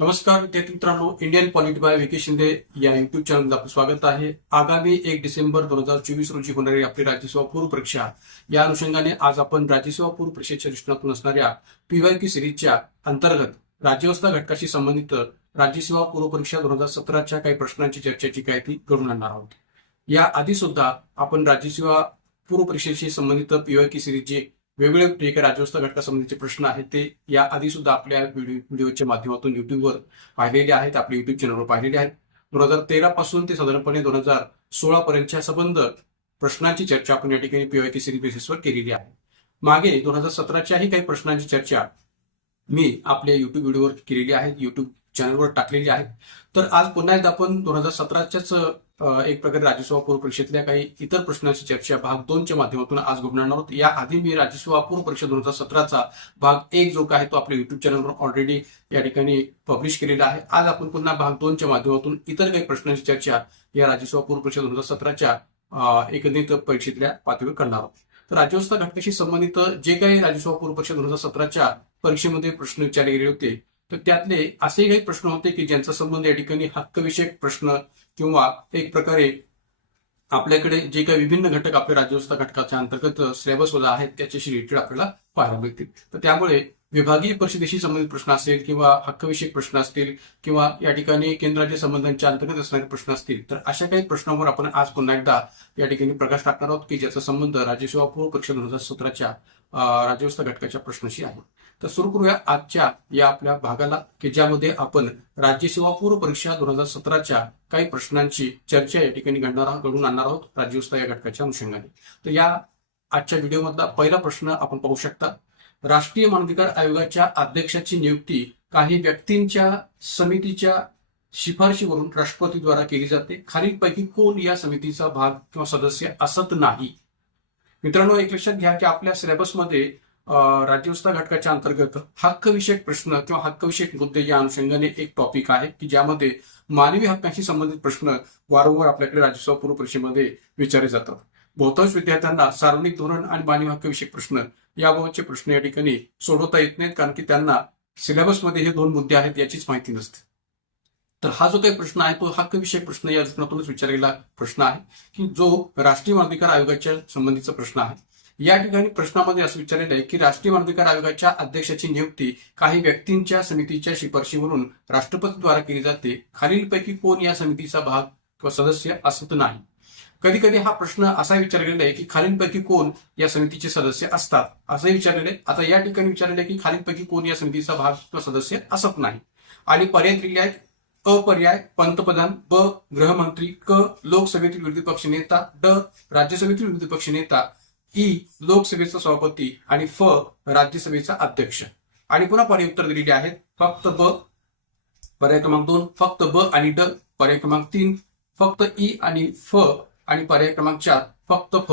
नमस्कार विद्यार्थी मित्रांनो, Indian polity by V K Shinde या युट्यूब चॅनलला आपलं स्वागत आहे. आगामी 1 डिसेंबर 2024 रोजी होणारी आपली राज्यसेवा पूर्व परीक्षा या अनुषंगाने आज आपण राज्यसेवा पूर्व परीक्षेच्या दृष्टिकोनातून असणाऱ्या PYQ सिरीजच्या अंतर्गत राज्यव्यवस्था घटकाशी संबंधित राज्यसेवा पूर्व परीक्षा 2017च्या काही प्रश्नांची चर्चेची काय ती घडून आणणार आहोत. या आधी सुद्धा आपण राज्यसेवा पूर्व परीक्षेशी संबंधित PYQ सिरीजचे वेगवेगळे जे काही राज्यव्यवस्था घटकासंबंधीचे प्रश्न आहेत ते या आधी सुद्धा आपल्या व्हिडिओच्या माध्यमातून युट्यूबवर पाहिलेले आहेत, आपल्या युट्यूब चॅनलवर पाहिलेले आहेत. 2013 पासून ते साधारणपणे 2016 पर्यंतच्या संबंध प्रश्नांची चर्चा आपण या ठिकाणी PYQ सिरीज बेसिसवर केलेली आहे. मागे 2017च्याही काही प्रश्नांची चर्चा मी आपल्या युट्यूब व्हिडिओवर केलेली आहे, युट्यूब चॅनलवर टाकलेली आहे. तर आज पुन्हा एकदा आपण 2017च्याच एक प्रकारे राज्यसेवा पूर्व परीक्षेतल्या काही इतर प्रश्नांची चर्चा भाग 2च्या माध्यमातून आज घडणार आहोत. या आधी मी राज्यसेवा पूर्व परीक्षा 2017चा भाग 1 जो काय तो आपल्या युट्यूब चॅनलवर ऑलरेडी या ठिकाणी पब्लिश केलेला आहे. आज आपण पुन्हा भाग 2च्या माध्यमातून इतर काही प्रश्नांची चर्चा या राज्यसेवा पूर्व परीक्षा 2017च्या एकंदरीत परीक्षेतल्या पातळीवर करणार आहोत. तर राज्यव्यवस्था घटकाशी संबंधित जे काही राज्यसेवा पूर्व परीक्षा 2017च्या परीक्षेमध्ये प्रश्न विचारले गेले होते तर त्यातले असे काही प्रश्न होते की ज्यांचा संबंध या ठिकाणी हक्कविषयक प्रश्न किंवा एक प्रकारे आपल्याकडे जे काही विभिन्न घटक आपल्या राज्यव्यवस्था घटकाच्या अंतर्गत सिलेबसमध्ये आहेत त्याच्याशी रिलेटेड आपल्याला पाहायला मिळतील. तर त्यामुळे विभागीय परिषदेशी संबंधित प्रश्न असेल किंवा हक्कविषयक प्रश्न असतील किंवा या ठिकाणी केंद्र राज्य संबंधांच्या अंतर्गत असणारे प्रश्न असतील तर अशा काही प्रश्नांवर आपण आज पुन्हा एकदा या ठिकाणी प्रकाश टाकणार आहोत की ज्याचा संबंध राज्यसेवा पूर्व परीक्षा 2017च्या राज्यव्यवस्था घटकाच्या प्रश्नाशी आहे. तर सुरू करूया आजच्या या आपल्या भागाला की ज्यामध्ये आपण राज्यसेवा पूर्व परीक्षा 2017च्या काही प्रश्नांची चर्चा या ठिकाणी घडून आणणार आहोत राज्यव्यवस्था या घटकाच्या अनुषंगाने. तर या आजच्या व्हिडिओमधला पहिला प्रश्न आपण पाहू शकता. राष्ट्रीय मानवाधिकार आयोगाच्या अध्यक्षाची नियुक्ती काही व्यक्तींच्या समितीच्या शिफारशीवरून राष्ट्रपतीद्वारा केली जाते. खालीलपैकी कोण या समितीचा भाग किंवा सदस्य असत नाही? मित्रांनो, एक लक्षात घ्या की आपल्या सिलेबसमध्ये राज्यव्यवस्था घटकाच्या अंतर्गत हक्कविषयक प्रश्न किंवा हक्कविषयक मुद्दे या अनुषंगाने एक टॉपिक आहे की ज्यामध्ये मानवी हक्कांशी संबंधित प्रश्न वारंवार आपल्याकडे राज्यसेवा पूर्व परीक्षेमध्ये विचारले जातात. बहुतांश विद्यार्थ्यांना सार्वजनिक धोरण आणि मानवी हक्कविषयक प्रश्न याबाबतचे प्रश्न या ठिकाणी सोडवता येत नाहीत कारण की त्यांना सिलेबसमध्ये हे 2 मुद्दे आहेत याचीच माहिती नसते. तर हा जो काही प्रश्न आहे तो हक्कविषयक प्रश्न या दृष्टिकोनातूनच विचारलेला प्रश्न आहे की जो राष्ट्रीय मानवाधिकार आयोगाच्या संबंधीचा प्रश्न आहे. या ठिकाणी प्रश्नामध्ये असं विचारलेलं आहे की राष्ट्रीय मानवाधिकार आयोगाच्या अध्यक्षाची नियुक्ती काही व्यक्तींच्या समितीच्या शिफारशीवरून राष्ट्रपतीद्वारा केली जाते. खालीलपैकी कोण या समितीचा भाग किंवा सदस्य असत नाही? कधी कधी हा प्रश्न असा विचारलेला आहे की खालीलपैकी कोण या समितीचे सदस्य असतात असंही विचारलेलं आहे. आता या ठिकाणी विचारलेलं आहे की खालीलपैकी कोण या समितीचा भाग किंवा सदस्य असत नाही आणि पर्याय दिलेले आहेत. अ पर्याय पंतप्रधान, ब गृहमंत्री, क लोकसभेतील विरोधी पक्ष नेता, ड राज्यसभेतील विरोधी पक्ष नेता, ई लोकसभेचा सभापती आणि फ राज्यसभेचा अध्यक्ष. आणि पुन्हा पर्याय उत्तर दिलेले आहेत. फक्त ब पर्याय क्रमांक 2, फक्त ब आणि ड पर्याय क्रमांक 3, फक्त ई आणि फ आणि पर्याय क्रमांक 4 फक्त फ.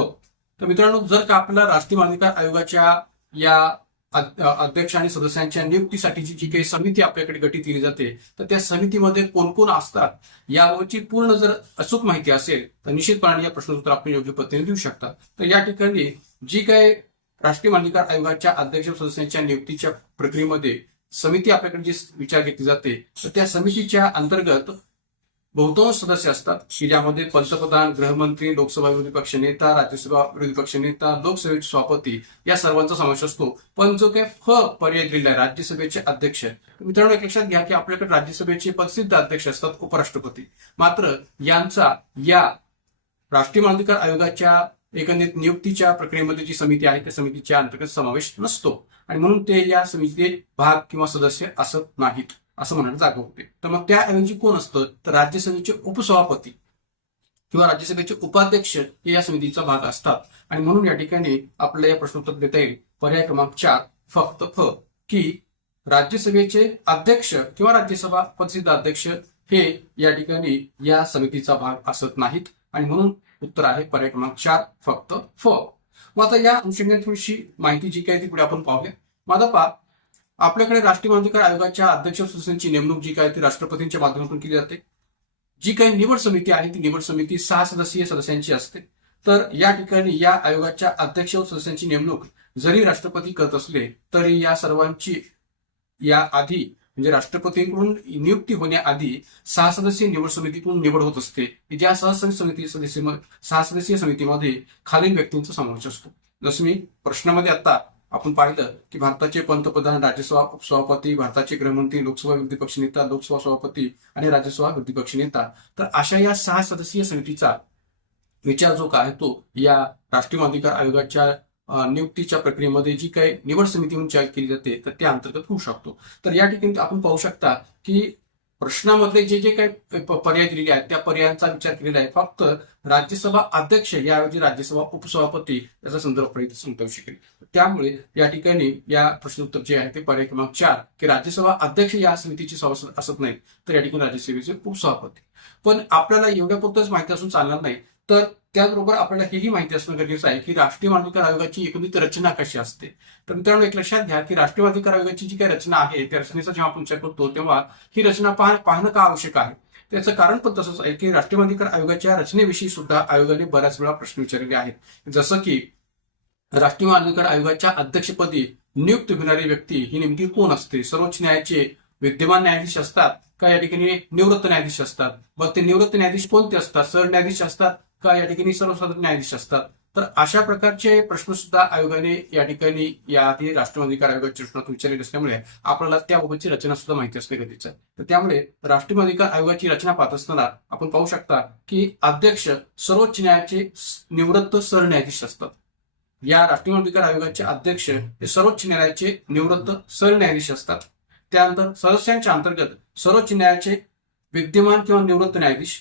तर मित्रांनो, जर का आपल्याला राष्ट्रीय मानवाधिकार आयोगाच्या या अध्यक्ष आणि सदस्यांच्या नियुक्तीसाठीची जी काही समिती आपल्याकडे गठीत केली जाते तर त्या समितीमध्ये कोण कोण असतात याबाबतची पूर्ण जर अचूक माहिती असेल तर निश्चितपणे या प्रश्नाचं उत्तर आपण योग्य पद्धतीने देऊ शकता. तर या ठिकाणी जी काही राष्ट्रीय मानवाधिकार आयोगाच्या अध्यक्ष सदस्यांच्या नियुक्तीच्या प्रक्रियेमध्ये समिती आपल्याकडे जी विचार घेतली जाते तर त्या समितीच्या अंतर्गत बहुतांश सदस्य असतात की ज्यामध्ये पंतप्रधान, गृहमंत्री, लोकसभा विरोधी पक्ष नेता, राज्यसभा विरोधी पक्ष नेता, लोकसभेचे सभापती या सर्वांचा समावेश असतो. पण जो काही फ पर्याय दिलेला आहे राज्यसभेचे अध्यक्ष, मित्रांनो एक लक्षात घ्या की आपल्याकडे राज्यसभेचे प्रसिद्ध अध्यक्ष असतात उपराष्ट्रपती. मात्र यांचा या राष्ट्रीय मानवाधिकार आयोगाच्या एकंदरीत नियुक्तीच्या प्रक्रियेमध्ये जी समिती आहे त्या समितीच्या अंतर्गत समावेश नसतो आणि म्हणून ते या समितीचे भाग किंवा सदस्य असत नाहीत असं म्हणायला जागा होते. तर मग त्याऐवजी कोण असतं तर राज्यसभेचे उपसभापती किंवा राज्यसभेचे उपाध्यक्ष हे या समितीचा भाग असतात आणि म्हणून या ठिकाणी आपल्याला या प्रश्नोत्तर देता येईल पर्याय क्रमांक 4 फक्त फ की राज्यसभेचे अध्यक्ष किंवा राज्यसभा प्रसिद्ध अध्यक्ष हे या ठिकाणी या समितीचा भाग असत नाहीत आणि म्हणून उत्तर आहे पर्याय क्रमांक 4 फक्त फ. मग आता या अनुषंगाने थोडीशी माहिती जी काय ती पुढे आपण पाहूया. माझा पा आपल्याकडे राष्ट्रीय मानवाधिकार आयोगाच्या अध्यक्ष सदस्यांची नेमणूक जी काय ती राष्ट्रपतींच्या माध्यमातून केली जाते. जी काही निवड समिती आहे ती निवड समिती 6 सदस्यीय सदस्यांची असते. तर या ठिकाणी या आयोगाच्या अध्यक्ष व सदस्यांची नेमणूक जरी राष्ट्रपती करत असले तरी या सर्वांची या आधी म्हणजे राष्ट्रपतींकडून नियुक्ती होण्याआधी 6 सदस्यीय निवड समितीकडून निवड होत असते, की ज्या 6 सदस्यीय समितीमध्ये खालील व्यक्तींचा समावेश असतो. जसं मी प्रश्नामध्ये आता आपण पाहिलं की भारताचे पंतप्रधान, राज्यसभा उपसभापती, भारताचे गृहमंत्री, लोकसभा विरोधी पक्षनेता, लोकसभा सभापती आणि राज्यसभा विरोधी पक्षनेता. तर अशा या 6 सदस्यीय समितीचा विचार जो काय तो या राष्ट्रीय मानवाधिकार आयोगाच्या नियुक्तीच्या प्रक्रियेमध्ये जी काही निवड समिती म्हणून केली जाते तर त्या अंतर्गत होऊ शकतो. तर या ठिकाणी आपण पाहू शकता की प्रश्नामधले जे जे काही पर्याय दिलेले आहेत त्या पर्यायांचा विचार केलेला आहे फक्त राज्यसभा अध्यक्ष याऐवजी राज्यसभा उपसभापती याचा संदर्भ पर्यंत सांगता येऊ शकेल. त्यामुळे या ठिकाणी या प्रश्नोत्तर जे आहे ते पर्याय क्रमांक 4 की राज्यसभा अध्यक्ष या समितीचे सभासद असत नाहीत तर या ठिकाणी राज्यसभेचे उपसभापती. पण आपल्याला एवढ्यापुरतच माहिती असून चालणार नाही, तर त्याचबरोबर आपल्याला हेही माहिती असणं गरजेचं आहे की राष्ट्रीय मानवाधिकार आयोगाची एकंदरीत रचना कशी असते. तर मित्रांनो, एक लक्षात घ्या की राष्ट्रीय मानवाधिकार आयोगाची जी काही रचना आहे त्या रचनेचा जेव्हा आपण विचार करतो तेव्हा ही रचना पाहणं का आवश्यक आहे. त्याचं कारण पण तसंच आहे की राष्ट्रीय मानवाधिकार आयोगाच्या रचनेविषयी सुद्धा आयोगाने बऱ्याच वेळा प्रश्न विचारलेले आहेत. जसं की राष्ट्रीय मानवाधिकार आयोगाच्या अध्यक्षपदी नियुक्त होणारी व्यक्ती ही नेमकी कोण असते. सर्वोच्च न्यायालयाचे विद्यमान न्यायाधीश असतात का या ठिकाणी निवृत्त न्यायाधीश असतात. मग ते निवृत्त न्यायाधीश कोणते असतात, सरन्यायाधीश असतात का या ठिकाणी सर्वसाधारण न्यायाधीश असतात. तर अशा प्रकारचे प्रश्न सुद्धा आयोगाने या ठिकाणी याआधी राष्ट्रीय मानवाधिकार आयोगाच्या प्रश्नात विचारलेले असल्यामुळे आपल्याला त्याबाबतची रचना सुद्धा माहिती असणे गरजेचं आहे. तर त्यामुळे राष्ट्रीय मानवाधिकार आयोगाची रचना पाहत असताना आपण पाहू शकता की अध्यक्ष सर्वोच्च न्यायालयाचे निवृत्त सरन्यायाधीश असतात. या राष्ट्रीय मानवाधिकार आयोगाचे अध्यक्ष हे सर्वोच्च न्यायालयाचे निवृत्त सरन्यायाधीश असतात. त्यानंतर सदस्यांच्या अंतर्गत सर्वोच्च न्यायालयाचे विद्यमान किंवा निवृत्त न्यायाधीश,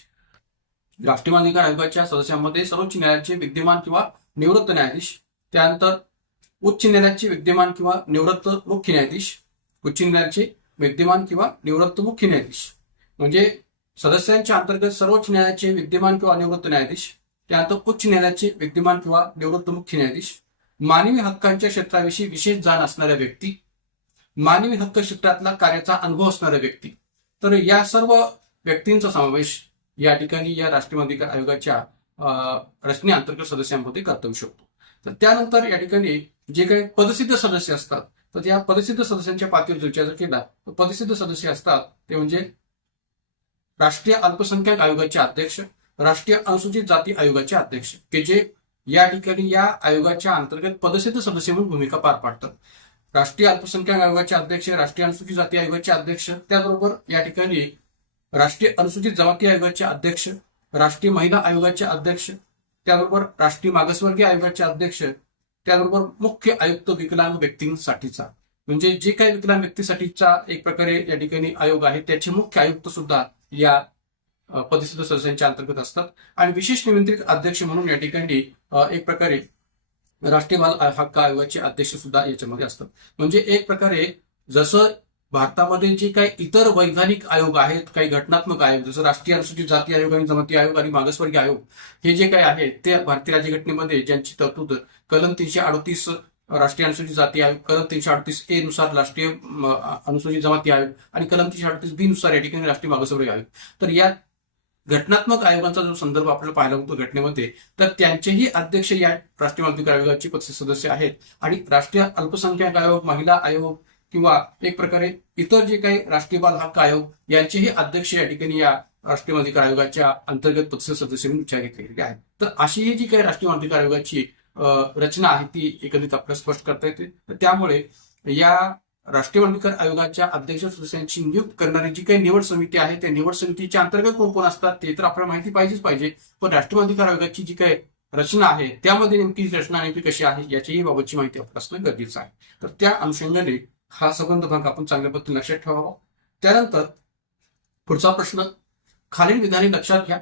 राष्ट्रीय मानवाधिकार आयोगाच्या सदस्यांमध्ये सर्वोच्च न्यायालयाचे विद्यमान किंवा निवृत्त न्यायाधीश, त्यानंतर उच्च न्यायालयाचे विद्यमान किंवा निवृत्त मुख्य न्यायाधीश, उच्च न्यायालयाचे विद्यमान किंवा निवृत्त मुख्य न्यायाधीश. म्हणजे सदस्यांच्या अंतर्गत सर्वोच्च न्यायालयाचे विद्यमान किंवा निवृत्त न्यायाधीश, त्यानंतर उच्च न्यायालयाचे विद्यमान किंवा निवृत्त मुख्य न्यायाधीश, मानवी हक्कांच्या क्षेत्राविषयी विशेष जाण असणाऱ्या व्यक्ती, मानवी हक्क क्षेत्रातला कार्याचा अनुभव असणाऱ्या व्यक्ती. तर या सर्व व्यक्तींचा समावेश या ठिकाणी या राष्ट्रीय मानवाधिकार आयोगाच्या रचनेअंतर्गत सदस्यांमध्ये करता येऊ शकतो. तर त्यानंतर या ठिकाणी जे काही पदसिद्ध सदस्य असतात तर त्या पदसिद्ध सदस्यांच्या पातळीवर विचार केला तर पदसिद्ध सदस्य असतात ते म्हणजे राष्ट्रीय अल्पसंख्याक आयोगाचे अध्यक्ष, राष्ट्रीय अनुसूचित जाती आयोगाचे अध्यक्ष, की जे या ठिकाणी या आयोगाच्या अंतर्गत पदसिद्ध सदस्य म्हणून भूमिका पार पाडतात. राष्ट्रीय अल्पसंख्याक आयोगाचे अध्यक्ष, राष्ट्रीय अनुसूचित जाती आयोगाचे अध्यक्ष, त्याचबरोबर या ठिकाणी राष्ट्रीय अनुसूचित जमाती आयोगाचे अध्यक्ष, राष्ट्रीय महिला आयोगाचे अध्यक्ष, त्याबरोबर राष्ट्रीय मागासवर्गीय आयोगाचे अध्यक्ष, त्याबरोबर मुख्य आयुक्त विकलांग व्यक्तींसाठीचा, म्हणजे जे काही विकलांग व्यक्तीसाठीचा एक प्रकारे या ठिकाणी आयोग आहे त्याचे मुख्य आयुक्त सुद्धा या पदसिद्ध सदस्यांच्या अंतर्गत असतात. आणि विशेष निमंत्रित अध्यक्ष म्हणून या ठिकाणी एक प्रकारे राष्ट्रीय बाल हक्क आयोगाचे अध्यक्ष सुद्धा याच्यामध्ये असतात. म्हणजे एक प्रकारे जसं भारतामध्ये जे काही इतर वैधानिक आयोग आहेत, काही घटनात्मक आयोग जसं राष्ट्रीय अनुसूचित जाती आयोग आणि जमाती आयोग आणि मागासवर्गीय आयोग हे जे काही आहेत ते भारतीय राज्यघटनेमध्ये ज्यांची तरतूद कलम 338 राष्ट्रीय अनुसूचित जाती आयोग, कलम 338A नुसार राष्ट्रीय अनुसूचित जमाती आयोग आणि कलम 338B नुसार या ठिकाणी राष्ट्रीय मागासवर्गीय आयोग. तर या घटनात्मक आयोगांचा जो संदर्भ आपल्याला पाहायला होतो घटनेमध्ये, तर त्यांचेही अध्यक्ष या राष्ट्रीय मानवाधिकार आयोगाचे पदसिद्ध सदस्य आहेत. आणि राष्ट्रीय अल्पसंख्याक आयोग, महिला आयोग किंवा एक प्रकारे इतर जे काही राष्ट्रीय बाल हक्क आयोग यांचेही अध्यक्ष या ठिकाणी या राष्ट्रीय मानवाधिकार आयोगाच्या अंतर्गत पदसिद्ध सदस्य म्हणून विचार घेतलेले आहेत. तर अशी ही जी काही राष्ट्रीय मानवाधिकार आयोगाची रचना आहे ती एकत्रित आपल्याला स्पष्ट करता येते. तर त्यामुळे या राष्ट्रीय मानवाधिकार आयोगाच्या अध्यक्ष सदस्यांची नियुक्त करणारी जी काही निवड समिती आहे त्या निवड समितीच्या अंतर्गत कोण कोण असतात ते तर आपल्याला माहिती पाहिजेच पाहिजे. पण राष्ट्रीय मानवाधिकार आयोगाची जी काही रचना आहे त्यामध्ये नेमकी रचना नेमकी कशी आहे याच्याही बाबतची माहिती आपल्याला असणं गरजेचं आहे. तर त्या अनुषंगाने हा संबंध भाग आपण चांगल्या पद्धतीने लक्षात ठेवावा. त्यानंतर पुढचा प्रश्न, खालील विधाने लक्षात घ्या.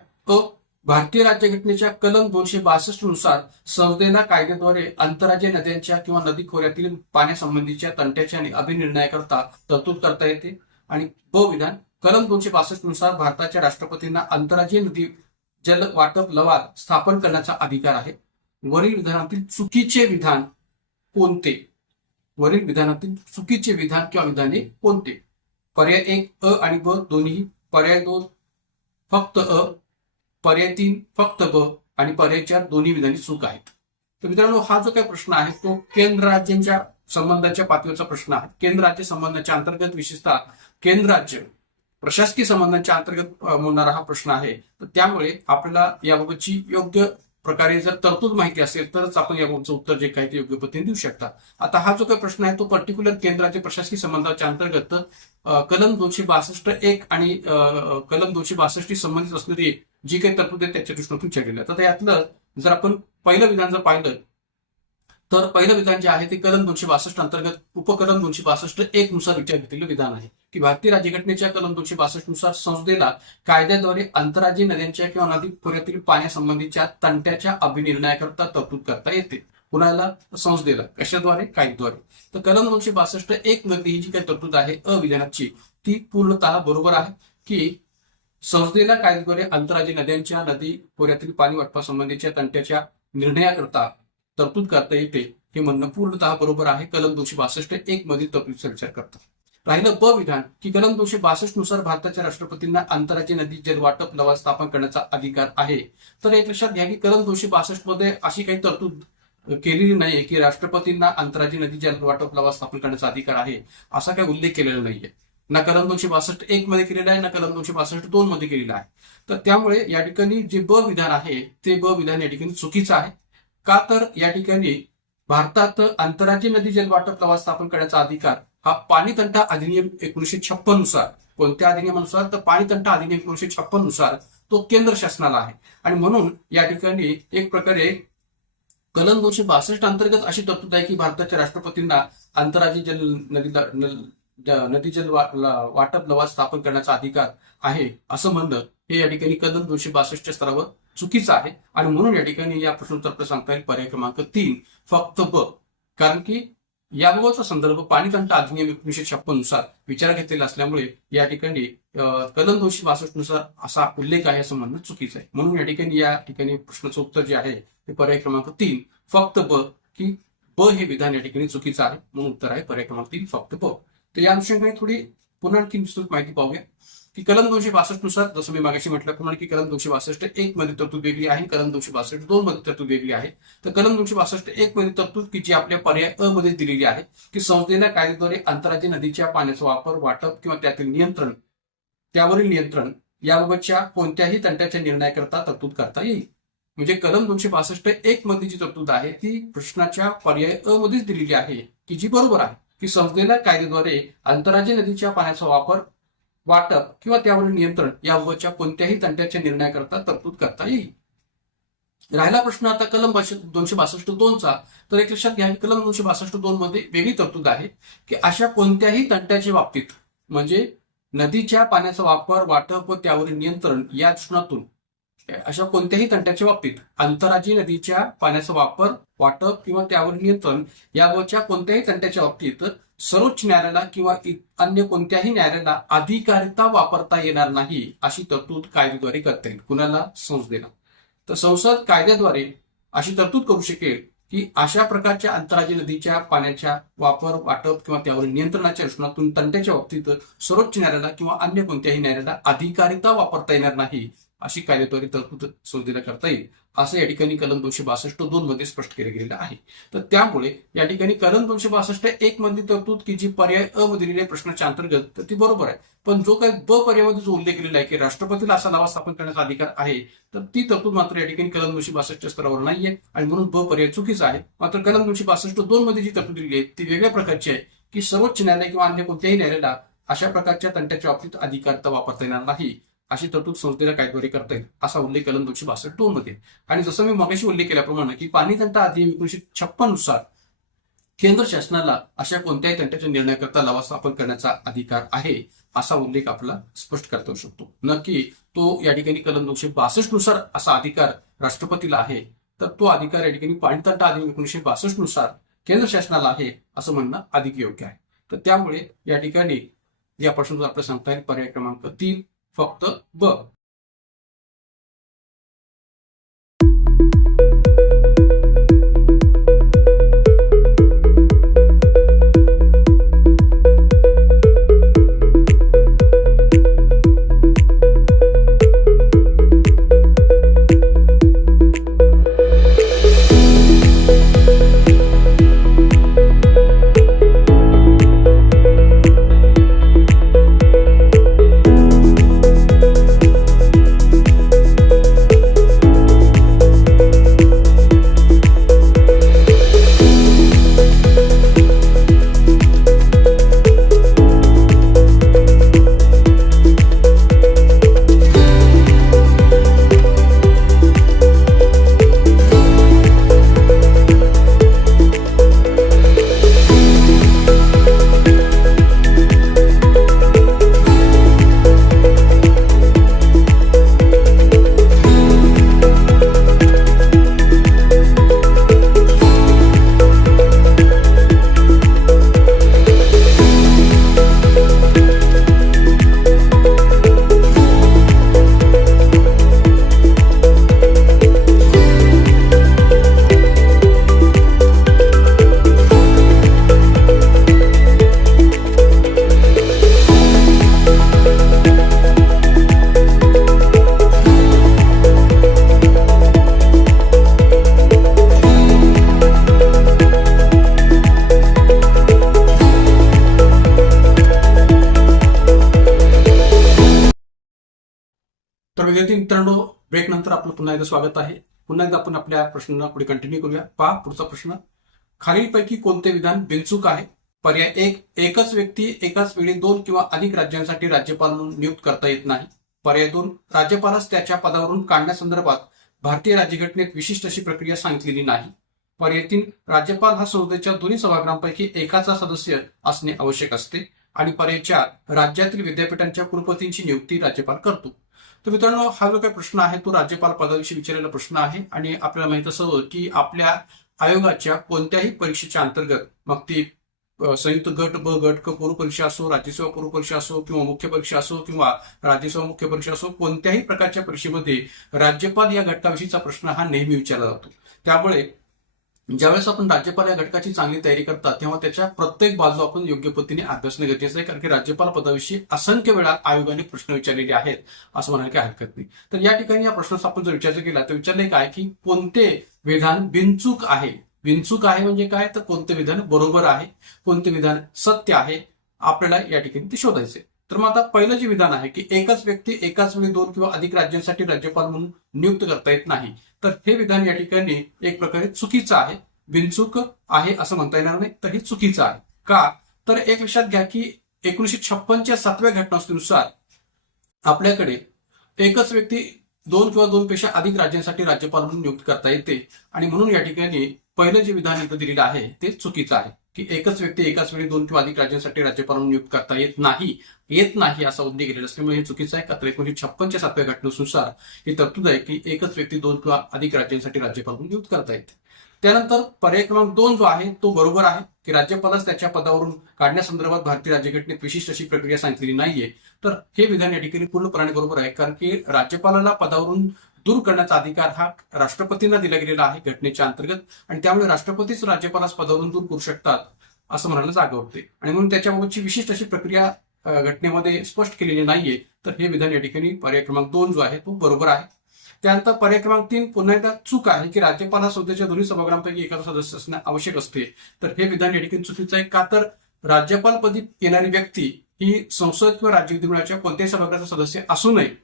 भारतीय राज्यघटनेच्या कलम 262 नुसार संसदेला कायद्याद्वारे आंतरराज्य नद्यांच्या किंवा नदी खोऱ्यातील पाण्यासंबंधीच्या तंट्याच्या अभिनिर्णयाकरता तरतूद करता येते. आणि विधान, कलम 262 नुसार भारताच्या राष्ट्रपतींना आंतरराज्यीय नदी जल वाटप लवाद स्थापन करण्याचा अधिकार आहे. वरील विधानातील चुकीचे विधान कोणते? वरील विधानातील चुकीचे विधान किंवा विधाने कोणते? पर्याय 1 अ आणि ब दोन्ही, पर्याय 2 फक्त अ, पर्याय 3 फक्त ब आणि पर्याय 4 दोन्ही विधाने चूक आहेत. तर मित्रांनो, हा जो काही प्रश्न आहे तो केंद्र राज्यांच्या संबंधाच्या पातळीवरचा प्रश्न आहे. केंद्र राज्य संबंधाच्या अंतर्गत विशेषतः केंद्र राज्य प्रशासकीय संबंधांच्या अंतर्गत मोडणारा हा प्रश्न आहे. तर त्यामुळे आपल्याला याबाबतची योग्य प्रकारे जर तरतूद माहिती असेल तरच आपण याबाबतचं उत्तर जे काही ते योग्य पद्धतीने देऊ शकता. आता हा जो काही प्रश्न आहे तो पर्टिक्युलर केंद्राचे प्रशासकीय संबंधाच्या अंतर्गत कलम 262(1) आणि कलम 262 संबंधित असणारी जी काही तरतूद आहे त्याच्या दृष्टीने विचारलेलं आहे. तर यातलं जर आपण पहिलं विधान जर पाहिलं तर पहिलं विधान जे आहे ते कलम 262 अंतर्गत उपकलम 262(1) नुसार विचार घेतलेलं विधान आहे की भारतीय राज्यघटनेच्या कलम 262 नुसार संसदेला कायद्याद्वारे आंतरराज्यीय नद्यांच्या किंवा नदी खोऱ्यातील पाण्यासंबंधीच्या तंट्याच्या अभिनिर्णयाकरता तरतूद करता येते. कुणाला? संसदेला. कशाद्वारे? कायद्याद्वारे. तर कलम 262(1) मधली ही जी काही तरतूद आहे अविधानाची ती पूर्णतः बरोबर आहे की संसदेला कायद्याद्वारे आंतरराज्यीय नद्यांच्या नदी खोऱ्यातील पाणी वाटपासंबंधीच्या तंट्याच्या निर्णयाकरता तरतूद करता येते हे म्हणणं पूर्णतः बरोबर आहे. कलम 262(1) मधील तरतुदीचा विचार करता. राहिलं ब विधान की कलम 262 नुसार भारताच्या राष्ट्रपतींना आंतरराज्यीय नदी जल वाटप लवाद स्थापन करण्याचा अधिकार आहे. तर एक लक्षात घ्या की कलम 262 मध्ये अशी काही तरतूद केलेली नाहीये की राष्ट्रपतींना आंतरराज्यीय नदी जल वाटप लवाद स्थापन करण्याचा अधिकार आहे असा काही उल्लेख केलेला नाहीये. ना कलम 262(1) मध्ये केलेला आहे ना कलम 262(2) मध्ये केलेला आहे. तर त्यामुळे या ठिकाणी जे ब विधान आहे ते ब विधान या ठिकाणी चुकीचं आहे. का? तर या ठिकाणी भारतात आंतरराज्यीय नदी जल वाटप लवाद स्थापन करण्याचा अधिकार हा पाणी तंटा अधिनियम 1956 नुसार, कोणत्या अधिनियमानुसार? तर पाणी तंटा अधिनियम 1956 नुसार तो केंद्र शासनाला आहे. आणि म्हणून या ठिकाणी एक प्रकारे कलम 262 अंतर्गत अशी तरतूद आहे की भारताच्या राष्ट्रपतींना आंतरराज्यीय नदी जल वाटप लवाद स्थापन करण्याचा अधिकार आहे असं म्हणणं हे या ठिकाणी कलम 262 स्तरावर चुकीचं आहे. आणि म्हणून या ठिकाणी या प्रश्नोत्तर सांगता येईल पर्याय क्रमांक 3 फक्त ब. कारण की याबाबतचा संदर्भ पाणी तंटा अधिनियम 1956 नुसार विचार घेतलेला असल्यामुळे या ठिकाणी कलम 262 नुसार असा उल्लेख आहे असं म्हणणं चुकीचं आहे. म्हणून या ठिकाणी प्रश्नाचं उत्तर जे आहे ते पर्याय क्रमांक 3 फक्त ब की ब हे विधान या ठिकाणी चुकीचं आहे. म्हणून उत्तर आहे पर्याय क्रमांक 3 फक्त ब. तर या अनुषंगाने थोडी पुन्हा आणखी विस्तृत माहिती पाहूया की कलम 262 नुसार जसं मी मागाशी म्हटल्याप्रमाणे की कलम 262(1) मध्ये तरतूद वेगळी आहे, कलम 262(2) मध्ये तरतूद वेगळी आहे. तर कलम 262(1) मध्ये तरतूद की जी आपल्या पर्याय अ मध्ये दिलेली आहे की संसदेला कायद्याद्वारे आंतरराज्यीय नदीच्या पाण्याचा वापर, वाटप किंवा त्यावरील नियंत्रण याबाबतच्या कोणत्याही तंट्याच्या निर्णयाकरता तरतूद करता येईल. म्हणजे कलम 262(1) मधली जी तरतूद आहे ती प्रश्नाच्या पर्याय अ मध्येच दिलेली आहे की जी बरोबर आहे की संसदेला कायद्याद्वारे आंतरराज्यीय नदीच्या पाण्याचा वापर, वाटप किंवा त्यावरील नियंत्रण याबाबतच्या कोणत्याही तंट्याच्या निर्णयाकरता तरतूद करता येईल. राहिला प्रश्न आता कलम 262(2) तर एक लक्षात घ्या की कलम 262(2) मध्ये वेगळी तरतूद आहे की अशा कोणत्याही तंट्याच्या बाबतीत म्हणजे नदीच्या पाण्याचा वापर, वाटप व त्यावरील नियंत्रण या दृष्टिकोनातून अशा कोणत्याही तंट्याच्या बाबतीत आंतरराज्यीय नदीच्या पाण्याचा वापर, वाटप किंवा त्यावरील नियंत्रण याबाबतच्या कोणत्याही तंट्याच्या बाबतीत सर्वोच्च न्यायालयाला किंवा अन्य कोणत्याही न्यायालयाला अधिकारिता वापरता येणार नाही अशी तरतूद कायद्याद्वारे करता येईल. कुणाला? संसदेला. तर संसद कायद्याद्वारे अशी तरतूद करू शकेल की अशा प्रकारच्या आंतरराज्यीय नदीच्या पाण्याच्या वापर, वाटप किंवा त्यावरील नियंत्रणाच्या दृष्टिकोनातून तंट्याच्या बाबतीत सर्वोच्च न्यायालयाला किंवा अन्य कोणत्याही न्यायालयाला अधिकारिता वापरता येणार नाही अशी कायद्याद्वारे तरतूद संसदेला करता येईल असं या ठिकाणी कलम 262(2) मध्ये स्पष्ट केलं गेलेलं आहे. तर त्यामुळे या ठिकाणी कलम 262(1) मधली तरतूद की जी पर्याय अ मध्ये दिलेल्या प्रश्नाच्या अंतर्गत तर ती बरोबर आहे. पण जो काही ब पर्यायामध्ये जो उल्लेख केलेला आहे की राष्ट्रपतीला असा लवाद स्थापन करण्याचा अधिकार आहे तर ती तरतूद मात्र या ठिकाणी कलम 262 स्तरावर नाहीये आणि म्हणून ब पर्याय चुकीचा आहे. मात्र कलम 262(2) मध्ये जी तरतूद दिलेली आहे ती वेगळ्या प्रकारची आहे की सर्वोच्च न्यायालय किंवा अन्य कोणत्याही न्यायालयाला अशा प्रकारच्या तंट्याच्या बाबतीत अधिकारिता वापरता येणार नाही अशी तरतूद संसदेला कायद्याद्वारे करता येईल असा उल्लेख कलम 262(2) मध्ये. आणि जसं मी मगाशी उल्लेख केल्याप्रमाणे की पाणी तंटा अधिनियम 1956 नुसार केंद्र शासनाला अशा कोणत्याही तंट्याच्या निर्णयाकरता लवाद स्थापन करण्याचा अधिकार आहे असा उल्लेख आपला स्पष्ट करता येऊ शकतो. नक्की तो या ठिकाणी कलम 262 नुसार असा अधिकार राष्ट्रपतीला आहे तर तो अधिकार या ठिकाणी पाणी तंटा अधिनियम 1962 नुसार केंद्र शासनाला आहे असं म्हणणं अधिक योग्य आहे. तर त्यामुळे या ठिकाणी या प्रश्नाचं आपल्याला सांगता येईल पर्याय क्रमांक 3 फक्त ब. तर विद्यार्थी मित्रांनो, ब्रेक नंतर आपलं पुन्हा एकदा स्वागत आहे. पुन्हा एकदा आपण आपल्या प्रश्नांना पुढे कंटिन्यू करूया. पहा पुढचा प्रश्न. खालीलपैकी कोणते विधान बिनचूक आहे? पर्याय 1, एकच व्यक्ती एकाच वेळी 2 किंवा अधिक राज्यांसाठी राज्यपाल म्हणून नियुक्त करता येत नाही. पर्याय 2, राज्यपालास त्याच्या पदावरून काढण्यासंदर्भात भारतीय राज्यघटनेत विशिष्ट अशी प्रक्रिया सांगितलेली नाही. पर्याय 3, राज्यपाल हा संसदेच्या दोन्ही सभागृहांपैकी एकाचा सदस्य असणे आवश्यक असते. आणि पर्याय 4, राज्यातील विद्यापीठांच्या कुलपतींची नियुक्ती राज्यपाल करतो. तर मित्रांनो, हा जो काही प्रश्न आहे तो राज्यपाल पदाविषयी विचारलेला प्रश्न आहे. आणि आपल्याला माहित असावं की आपल्या आयोगाच्या कोणत्याही परीक्षेच्या अंतर्गत, मग ती संयुक्त गट ब, गट क पूर्व परीक्षा असो, राज्यसेवा पूर्व परीक्षा असो, किंवा मुख्य परीक्षा असो, किंवा राज्यसेवा मुख्य परीक्षा असो, कोणत्याही प्रकारच्या परीक्षेमध्ये राज्यपाल या घटकाविषयीचा प्रश्न हा नेहमी विचारला जातो. त्यामुळे ज्यावेळेस आपण राज्यपाल या घटकाची चांगली तयारी करतात तेव्हा त्याच्या प्रत्येक बाजू आपण योग्य पद्धतीने अभ्यासणे गरजेचं आहे. कारण की राज्यपाल पदाविषयी असंख्य वेळा आयोगाने प्रश्न विचारलेले आहेत असं म्हणायला काही हरकत नाही. तर या ठिकाणी या प्रश्नाचा आपण जर विचार केला तर विचारले काय की कोणते विधान बिनचूक आहे. बिनचूक आहे म्हणजे काय, तर कोणते विधान बरोबर आहे, कोणते विधान सत्य आहे, आपल्याला या ठिकाणी ते शोधायचे. तर मग आता पहिलं जे विधान आहे की एकच व्यक्ती एकाच वेळी 2 किंवा अधिक राज्यांसाठी राज्यपाल म्हणून नियुक्त करता येत नाही, तर हे विधान या ठिकाणी एक प्रकारे चुकीचं आहे. बिनचूक आहे असं म्हणता येणार नाही, तर हे चुकीचं आहे. का, तर एक लक्षात घ्या की 1956च्या 7व्या घटनादुरुस्तीनुसार आपल्याकडे एकच व्यक्ती 2 किंवा 2 पेक्षा अधिक राज्यांसाठी राज्यपाल म्हणून नियुक्त करता येते. आणि म्हणून या ठिकाणी पहिलं जे विधान इथं दिलेलं आहे ते चुकीचं आहे की एकच व्यक्ती एकाच वेळी 2 किंवा अधिक राज्यांसाठी राज्यपाल म्हणून नियुक्त करता येत नाही असा उल्लेख केलेला असल्यामुळे हे चुकीचं आहे. का, तर 1956च्या 7व्या घटनेनुसार ही तरतूद आहे की एकच व्यक्ती 2 किंवा अधिक राज्यांसाठी राज्यपाल म्हणून नियुक्त करता येते. त्यानंतर पर्याय क्रमांक 2 जो आहे तो बरोबर आहे की राज्यपालास त्याच्या पदावरून काढण्यासंदर्भात भारतीय राज्यघटनेत विशिष्ट अशी प्रक्रिया सांगितलेली नाहीये. तर हे विधान या ठिकाणी पूर्णपणे बरोबर आहे. कारण की राज्यपालाला पदावरून दूर करण्याचा अधिकार हा राष्ट्रपतींना दिला गेलेला आहे घटनेच्या अंतर्गत. आणि त्यामुळे राष्ट्रपतीच राज्यपालास पदावरून दूर करू शकतात असं म्हणायला जागा होते. आणि म्हणून त्याच्याबाबतची विशिष्ट अशी प्रक्रिया घटनेमध्ये स्पष्ट केलेली नाहीये. तर हे विधान या ठिकाणी पर्याय क्रमांक 2 जो आहे तो बरोबर आहे. त्यानंतर पर्याय क्रमांक 3 पुन्हा एकदा चूक आहे की राज्यपाल हा संसदेच्या दोन्ही सभागृहांपैकी एकाचा सदस्य असणे आवश्यक असते. तर हे विधान या ठिकाणी चुकीचं आहे. का, तर राज्यपालपदी येणारी व्यक्ती ही संसद किंवा राज्य विधिमंडळाच्या कोणत्याही सभागृहाचा सदस्य असू नये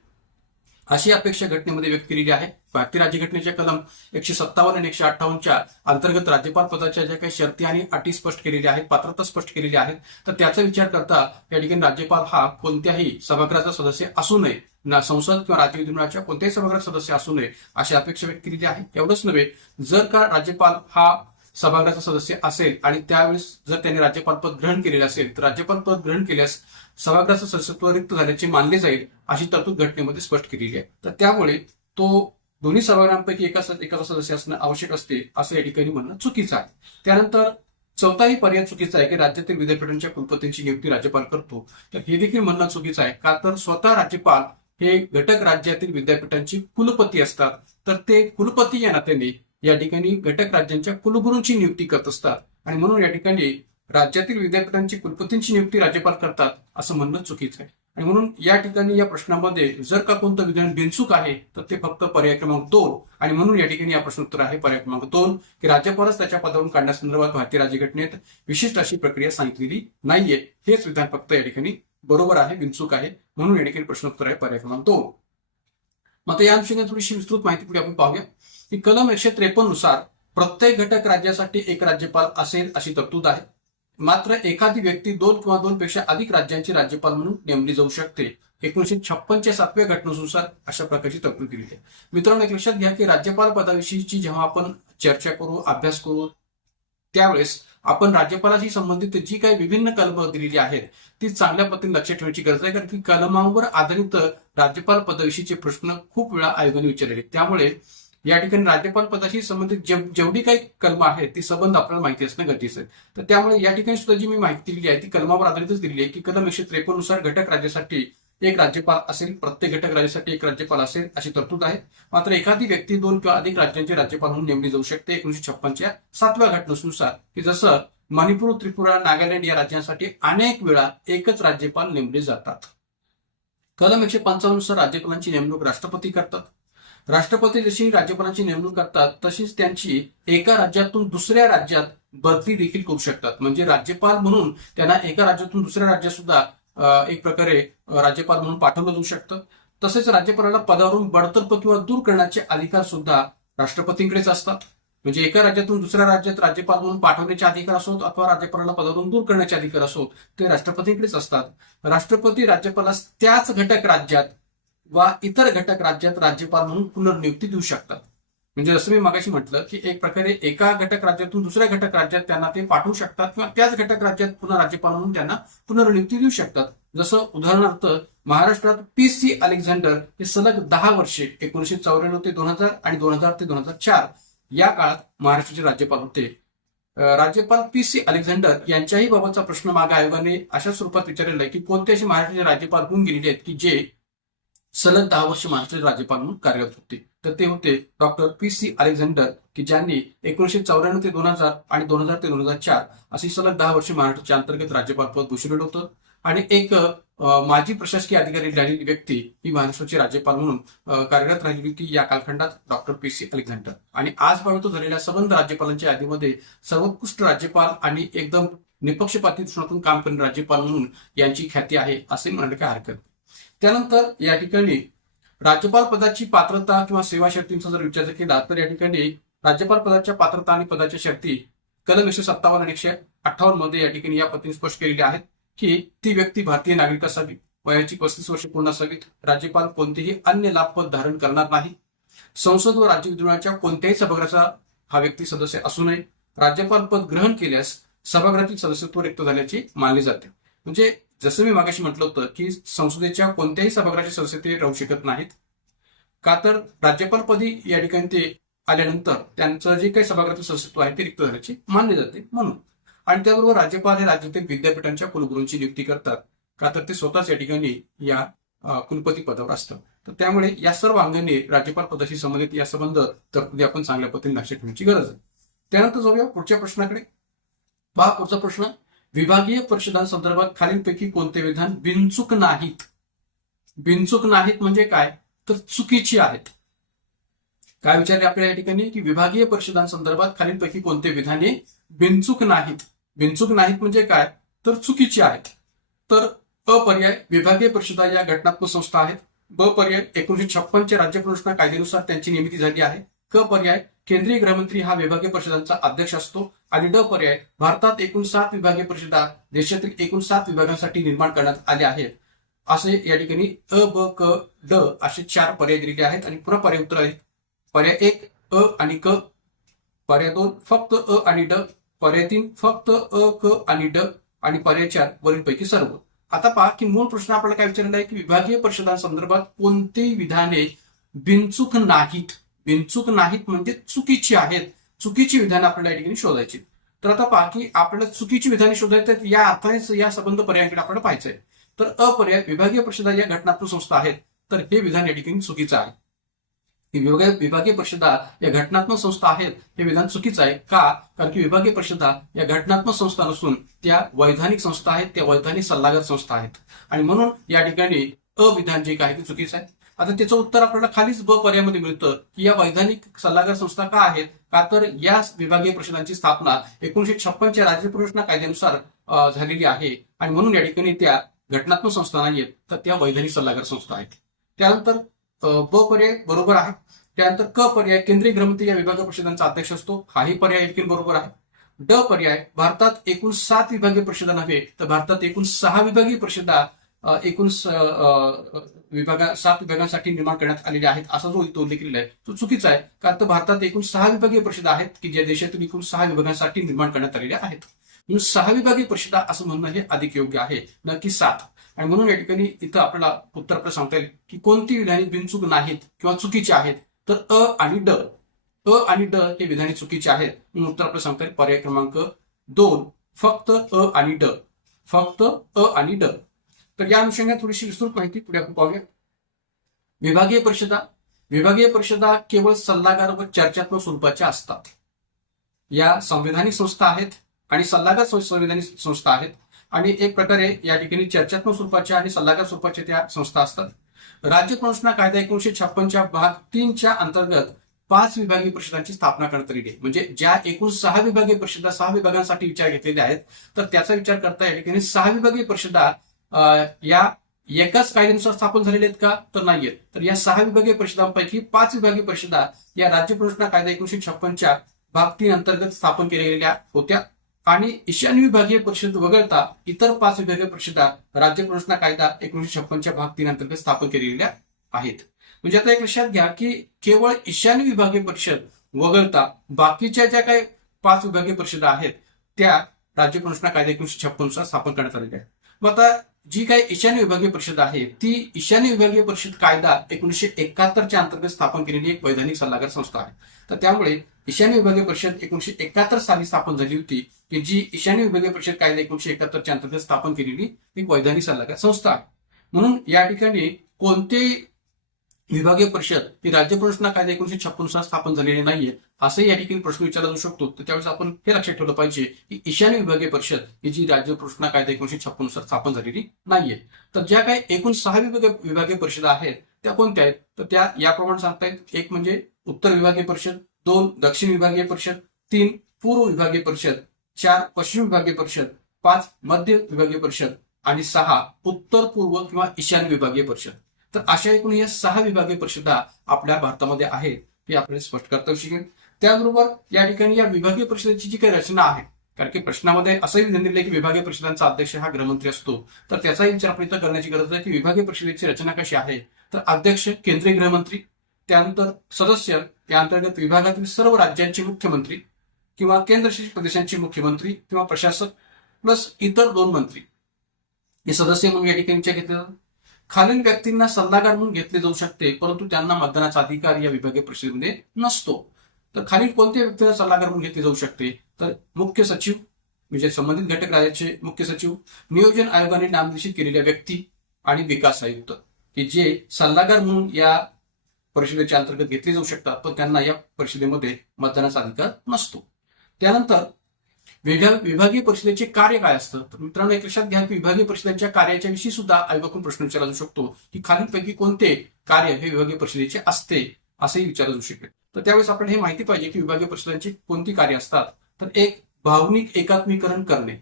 अशी अपेक्षा घटनेमध्ये व्यक्त केलेली आहे. भारतीय राज्यघटनेच्या कलम 157 आणि 158च्या अंतर्गत राज्यपाल पदाच्या ज्या काही शर्ती आणि अटी स्पष्ट केलेल्या आहेत, पात्रता स्पष्ट केलेली आहेत, तर त्याचा विचार करता या ठिकाणी राज्यपाल हा कोणत्याही सभागृहाचा सदस्य असू नये, ना संसद किंवा राज्य विधिमंडळाच्या कोणत्याही सभागृहाचा सदस्य असू नये अशी अपेक्षा व्यक्त केलेली आहे. एवढंच नव्हे, जर का राज्यपाल हा सभागृहाचा सदस्य असेल आणि त्यावेळेस जर त्यांनी राज्यपाल पद ग्रहण केलेले असेल तर राज्यपाल पद ग्रहण केल्यास सभागृहाचं सदस्यत्व रिक्त झाल्याचे मानले जाईल अशी तरतूद घटनेमध्ये स्पष्ट केलेली आहे. तर त्यामुळे तो दोन्ही सभागृहांपैकी एकाचा सदस्य असणं आवश्यक असते असं या ठिकाणी म्हणणं चुकीचं आहे. त्यानंतर चौथाही पर्याय चुकीचा आहे की राज्यातील विद्यापीठांच्या कुलपतींची नियुक्ती राज्यपाल करतो. तर हे देखील म्हणणं चुकीचं आहे. का, तर स्वतः राज्यपाल हे घटक राज्यातील विद्यापीठांची कुलपती असतात. तर ते कुलपती या नात्याने या ठिकाणी घटक राज्यांच्या कुलगुरूंची नियुक्ती करत असतात. आणि म्हणून या ठिकाणी राज्यातील विद्यापीठांची कुलपतींची नियुक्ती राज्यपाल करतात असं म्हणणं चुकीचं आहे. आणि म्हणून या ठिकाणी या प्रश्नामध्ये जर का कोणतं विधान बिनचूक आहे तर ते फक्त पर्याय क्रमांक 2. आणि म्हणून या ठिकाणी या प्रश्नोत्तर आहे पर्याय क्रमांक 2 की राज्यपालच त्याच्या पदावरून काढण्यासंदर्भात भारतीय राज्यघटनेत विशिष्ट अशी प्रक्रिया सांगितलेली नाहीये. हेच विधान फक्त या ठिकाणी बरोबर आहे, बिनचूक आहे. म्हणून या ठिकाणी प्रश्नोत्तर आहे पर्याय क्रमांक 2. मग या अनुषंगाने थोडीशी विस्तृत माहिती पुढे आपण पाहूया की कलम 153 नुसार प्रत्येक घटक राज्यासाठी एक राज्यपाल असेल अशी तरतूद आहे. मात्र एखादी व्यक्ती 2 किंवा 2 पेक्षा अधिक राज्यांची राज्यपाल म्हणून नेमली जाऊ शकते. 1956च्या 7व्या घटनेनुसार अशा प्रकारची तरतूद दिली आहे. मित्रांनो, एक लक्षात घ्या की राज्यपाल पदाविषयीची जेव्हा आपण चर्चा करू, अभ्यास करू, त्यावेळेस आपण राज्यपालाशी संबंधित जी काही विभिन्न कलमं दिलेली आहेत ती चांगल्या पद्धतीने लक्षात ठेवण्याची गरज आहे. कारण की कलमांवर आधारित राज्यपाल पदाविषयीचे प्रश्न खूप वेळा आयोगाने विचारलेले. त्यामुळे या ठिकाणी राज्यपाल पदाशी संबंधित जेवढी काही कलमं आहेत ती संबंध आपल्याला माहिती असणं गरजेचं आहे. तर त्यामुळे या ठिकाणी सुद्धा जी मी माहिती दिलेली आहे ती कलमावर आधारितच दिलेली आहे की कलम 153 नुसार घटक राज्यासाठी एक राज्यपाल असेल, प्रत्येक घटक राज्यासाठी एक राज्यपाल असेल अशी तरतूद आहे. मात्र एखादी व्यक्ती 2 किंवा अधिक राज्यांचे राज्यपाल म्हणून नेमली जाऊ शकते 1956च्या 7व्या घटनेनुसार, की जसं मणिपूर, त्रिपुरा, नागालँड या राज्यांसाठी अनेक वेळा एकच राज्यपाल नेमले जातात. कलम 155 नुसार राज्यपालांची नेमणूक राष्ट्रपती करतात. राष्ट्रपती जशी राज्यपालांची नेमणूक करतात तशीच त्यांची एका राज्यातून दुसऱ्या राज्यात बदली देखील करू शकतात. म्हणजे राज्यपाल म्हणून त्यांना एका राज्यातून दुसऱ्या राज्यात सुद्धा एक प्रकारे राज्यपाल म्हणून पाठवलं जाऊ शकतं. तसेच राज्यपालाला पदावरून बडतर्फ किंवा दूर करण्याचे अधिकार सुद्धा राष्ट्रपतींकडेच असतात. म्हणजे एका राज्यातून दुसऱ्या राज्यात राज्यपाल म्हणून पाठवण्याचे अधिकार असोत अथवा राज्यपालाला पदावरून दूर करण्याचे अधिकार असोत ते राष्ट्रपतींकडेच असतात. राष्ट्रपती राज्यपालास त्याच घटक राज्यात वा इतर घटक राज्यात राज्यपाल म्हणून पुनर्नियुक्ती देऊ शकतात. म्हणजे जसं मी मागाशी म्हटलं की एक प्रकारे एका घटक राज्यातून दुसऱ्या घटक राज्यात त्यांना ते पाठवू शकतात किंवा त्याच घटक राज्यात पुन्हा राज्यपाल म्हणून त्यांना पुनर्नियुक्ती देऊ शकतात. जसं उदाहरणार्थ महाराष्ट्रात PC अलेक्झांडर हे सलग 10 वर्षे 1994 ते 2000 आणि 2000 ते 2004 या काळात महाराष्ट्राचे राज्यपाल होते. राज्यपाल PC अलेक्झांडर यांच्याही बाबतचा प्रश्न मागे आयोगाने अशा स्वरूपात विचारलेला आहे की कोणते असे महाराष्ट्राचे राज्यपाल होऊन गेलेले आहेत की जे सलग 10 वर्ष महाराष्ट्राचे राज्यपाल म्हणून कार्यरत होते. तर ते होते डॉक्टर PC अलेक्झांडर की ज्यांनी 1994 ते 2000 आणि 2000 ते 2004 अशी सलग 10 वर्ष महाराष्ट्राच्या अंतर्गत राज्यपाल पद भूषवलेलं होतं. आणि एक माजी प्रशासकीय अधिकारी राहिलेली व्यक्ती ही महाराष्ट्राचे राज्यपाल म्हणून कार्यरत राहिलेली होती या कालखंडात डॉक्टर PC अलेक्झांडर. आणि आजपर्यंत झालेल्या संबंध राज्यपालांच्या यादीमध्ये सर्वोत्कृष्ट राज्यपाल आणि एकदम निपक्षपाती दृष्टीतून काम करणारे राज्यपाल म्हणून यांची ख्याती आहे असे म्हणायला काय हरकत. त्यानंतर या ठिकाणी राज्यपाल पदाची पात्रता किंवा सेवा शर्तींचा जर विचार केला तर या ठिकाणी राज्यपाल पदाच्या पात्रता आणि पदाच्या शर्ती कलम 157 आणि 158 मध्ये या ठिकाणी या पद्धतीने स्पष्ट केलेल्या आहेत की ती व्यक्ती भारतीय नागरिक असावी, वयाची 35 वर्षे पूर्ण असावीत, राज्यपाल कोणतेही अन्य लाभपद धारण करणार नाही, संसद व राज्य विधिमंडळाच्या कोणत्याही सभागृहाचा हा व्यक्ती सदस्य असू नये, राज्यपाल पद ग्रहण केल्यास सभागृहातील सदस्यत्व रिक्त झाल्याचे मानले जाते. म्हणजे जसं मी मागाशी म्हटलं होतं की संसदेच्या कोणत्याही सभागृहाचे सदस्य ते राहू शकत नाहीत का तर राज्यपालपदी या ठिकाणी ते आल्यानंतर त्यांचं जे काही सभागृहातील सदस्यत्व आहे ते रिक्त झाल्याचे मानले जाते म्हणून. आणि त्याबरोबर राज्यपाल हे राज्यातील विद्यापीठांच्या कुलगुरूंची नियुक्ती करतात का तर ते स्वतःच या ठिकाणी या कुलपती पदावर असतात. तर त्यामुळे या सर्व अंगाने राज्यपाल पदाशी संबंधित या संबंध तरतुदी आपण चांगल्या पद्धतीने लक्षात ठेवण्याची गरज आहे. त्यानंतर जाऊया पुढच्या प्रश्नाकडे. पहा पुढचा प्रश्न, विभागीय परिषदांसंदर्भात खालीलपैकी कोणते विधान बिनचूक नाहीत. बिनचूक नाहीत म्हणजे काय तर चुकीची आहेत. काय विचारले आपल्याला या ठिकाणी की विभागीय परिषदांसंदर्भात खालीलपैकी कोणते विधाने बिनचूक नाहीत. बिनचूक नाहीत म्हणजे काय तर चुकीची आहेत. तर अ पर्याय विभागीय परिषदा या घटनात्मक संस्था आहेत. ब पर्याय 1956 च्या राज्य पुनर्रचना कायद्यानुसार त्यांची निर्मिती झाली आहे. क पर्याय केंद्रीय गृहमंत्री हा विभागीय परिषदांचा अध्यक्ष असतो. आणि ड पर्याय भारतात एकूण 7 विभागीय परिषदा देशातील एकूण 7 विभागांसाठी निर्माण करण्यात आल्या आहेत. असे या ठिकाणी अ ब क ड असे 4 पर्याय दिलेले आहेत. आणि पुन्हा पर्याय उत्तर आहेत. पर्याय 1 अ आणि क, पर्याय 2 फक्त अ आणि ड, पर्याय 3 फक्त अ क आणि ड आणि पर्याय 4 वरीलपैकी सर्व. आता पहा की मूळ प्रश्न आपल्याला काय विचारलेला आहे की विभागीय परिषदांसंदर्भात कोणतेही विधाने बिनचूक नाहीत. बिनचूक नाहीत म्हणजे चुकीची आहेत. चुकीची विधानं आपल्याला या ठिकाणी शोधायची. तर आता पहा की आपल्याला चुकीची विधाने शोधायची तर या अर्थानेच या संबंध पर्यायांकडे आपल्याला पाहायचंय. तर अ पर्याय विभागीय परिषदा या घटनात्मक संस्था आहेत. तर हे विधान या ठिकाणी चुकीचं आहे. विभागीय परिषदा या घटनात्मक संस्था आहेत हे विधान चुकीचं आहे. का? कारण की विभागीय परिषदा या घटनात्मक संस्था नसून त्या वैधानिक संस्था आहेत, त्या वैधानिक सल्लागार संस्था आहेत. आणि म्हणून या ठिकाणी अविधान जे काय ते चुकीचं आहे. आता त्याचं उत्तर आपल्याला खालीच ब पर्यायामध्ये मिळतं की या वैधानिक सल्लागार संस्था का आहेत का तर या विभागीय परिषदांची स्थापना 1956 च्या राज्य पुनर्रचना कायद्यानुसार झालेली आहे. आणि म्हणून या ठिकाणी त्या घटनात्मक संस्था नाहीयेत तर त्या वैधानिक सल्लागार संस्था आहेत. त्यानंतर ब पर्याय बरोबर आहे. त्यानंतर क पर्याय केंद्रीय गृहमंत्री या विभागीय परिषदांचा अध्यक्ष असतो. हाही पर्याय देखील बरोबर आहे. ड पर्याय भारतात एकूण 7 विभागीय परिषदा नव्हे तर भारतात एकूण 6 विभागीय परिषदा एकूण 7 विभागांसाठी निर्माण करण्यात आलेले आहेत असा जो इथं उल्लेख केलेला आहे तो चुकीचा आहे. कारण तर भारतात एकूण 6 विभागीय परिषदा आहेत की ज्या देशातील एकूण 6 विभागांसाठी निर्माण करण्यात आलेल्या आहेत. म्हणून 6 विभागीय परिषदा असं म्हणणं हे अधिक योग्य आहे न की 7. आणि म्हणून या ठिकाणी इथं आपल्याला उत्तर आपल्याला सांगता येईल की कोणती विधाने बिनचूक नाहीत किंवा चुकीची आहेत. तर अ आणि ड, अ आणि ड हे विधाने चुकीचे आहेत. म्हणून उत्तर आपल्याला सांगता येईल पर्याय क्रमांक 2 फक्त अ आणि ड, फक्त अ आणि ड. तर या अनुषंगाने थोडीशी विस्तृत माहिती पुढे आपण पाहूया. विभागीय परिषदा केवळ सल्लागार व चर्चात्मक स्वरूपाच्या असतात. या संवैधानिक संस्था आहेत आणि सल्लागार संवैधानिक संस्था आहेत. आणि एक प्रकारे या ठिकाणी चर्चात्मक स्वरूपाच्या आणि सल्लागार स्वरूपाच्या त्या संस्था असतात. राज्य पुनर्रचना कायदा 1956 च्या भाग 3 च्या अंतर्गत 5 विभागीय परिषदांची स्थापना करण्यात आलेली आहे. म्हणजे ज्या एकूण 6 विभागीय परिषदा 6 विभागांसाठी विचार घेतलेल्या आहेत तर त्याचा विचार करता या ठिकाणी 6 विभागीय परिषदा या एकाच कायद्यानुसार स्थापन झालेले आहेत का? तर नाहीयेत. तर या 6 विभागीय परिषदांपैकी 5 विभागीय परिषदा या राज्य पुरस्कार कायदा 1956च्या भाग 3 अंतर्गत स्थापन केल्या गेलेल्या होत्या आणि ईशान्य विभागीय परिषद वगळता इतर 5 विभागीय परिषदा राज्य पुरस्कार कायदा 1956च्या भाग 3 अंतर्गत स्थापन केलेल्या आहेत. म्हणजे आता एक लक्षात घ्या की केवळ ईशान्य विभागीय परिषद वगळता बाकीच्या ज्या काही 5 विभागीय परिषदा आहेत त्या राज्य पुरस्कार कायदा 1956 नुसार स्थापन करण्यात आलेल्या आहेत. मग आता जी काही ईशान्य विभागीय परिषद आहे ती ईशान्य विभागीय परिषद कायदा 1971च्या अंतर्गत स्थापन केलेली एक वैधानिक सल्लागार संस्था आहे. तर त्यामुळे ईशान्य विभागीय परिषद 1971 साली स्थापन झाली होती की जी ईशान्य विभागीय परिषद कायदा 1971च्या अंतर्गत स्थापन केलेली एक वैधानिक सल्लागार संस्था आहे. म्हणून या ठिकाणी कोणते विभागीय परिषद ही राज्य पुरस्कार कायदा 1956 नुसार स्थापन झालेली नाहीये असंही या ठिकाणी प्रश्न विचारला जाऊ शकतो. तर त्यावेळेस आपण हे लक्षात ठेवलं पाहिजे की ईशान्य विभागीय परिषद ही जी राज्य पुरस्कार कायदा 1956 नुसार स्थापन झालेली नाहीये. तर ज्या काही एकूण 6 विभागीय परिषदा आहेत त्या कोणत्या आहेत? तर त्या याप्रमाणे सांगतायत. एक म्हणजे उत्तर विभागीय परिषद, 2 दक्षिण विभागीय परिषद, 3 पूर्व विभागीय परिषद, 4 पश्चिम विभागीय परिषद, 5 मध्य विभागीय परिषद आणि 6 उत्तर पूर्व किंवा ईशान्य विभागीय परिषद. तर अशा एकूण या 6 विभागीय परिषदा आपल्या भारतामध्ये आहेत हे आपल्याला स्पष्ट करता येऊ शकेल. त्याचबरोबर या ठिकाणी या विभागीय परिषदेची जी काही रचना आहे, कारण की प्रश्नामध्ये असंही विधान दिले की विभागीय परिषदांचा अध्यक्ष हा गृहमंत्री असतो, तर त्याचाही विचार आपण इथं करण्याची गरज आहे की विभागीय परिषदेची रचना कशी आहे. तर अध्यक्ष केंद्रीय गृहमंत्री, त्यानंतर सदस्य या अंतर्गत विभागातील सर्व राज्यांचे मुख्यमंत्री किंवा केंद्रशासित प्रदेशांचे मुख्यमंत्री किंवा प्रशासक प्लस इतर 2 मंत्री हे सदस्य म्हणून या ठिकाणी घेतले जातात. खालील व्यक्तींना सल्लागार म्हणून घेतले जाऊ शकते परंतु त्यांना मतदानाचा अधिकार या विभागीय परिषदेमध्ये नसतो. तर खालील कोणत्या व्यक्तींना सल्लागार म्हणून घेतले जाऊ शकते? तर मुख्य सचिव म्हणजे संबंधित घटक राज्याचे मुख्य सचिव, नियोजन आयोगाने नामनिश्चित केलेल्या व्यक्ती आणि विकास आयुक्त की जे सल्लागार म्हणून या परिषदेच्या अंतर्गत घेतले जाऊ शकतात पण त्यांना या परिषदेमध्ये मतदानाचा अधिकार नसतो. त्यानंतर विभागीय परिषदेचे कार्य काय असतं? तर मित्रांनो एक लक्षात घ्या की विभागीय परिषदेच्या कार्याच्या विषयी सुद्धा आयोगाकडून प्रश्न विचारला जाऊ शकतो की खालीलपैकी कोणते कार्य हे विभागीय परिषदेचे असते असंही विचारलं जाऊ शकेल. तर त्यावेळेस आपल्याला हे माहिती पाहिजे की विभागीय परिषदांची कोणती कार्य असतात. तर एक भावनिक एकात्मीकरण करणे,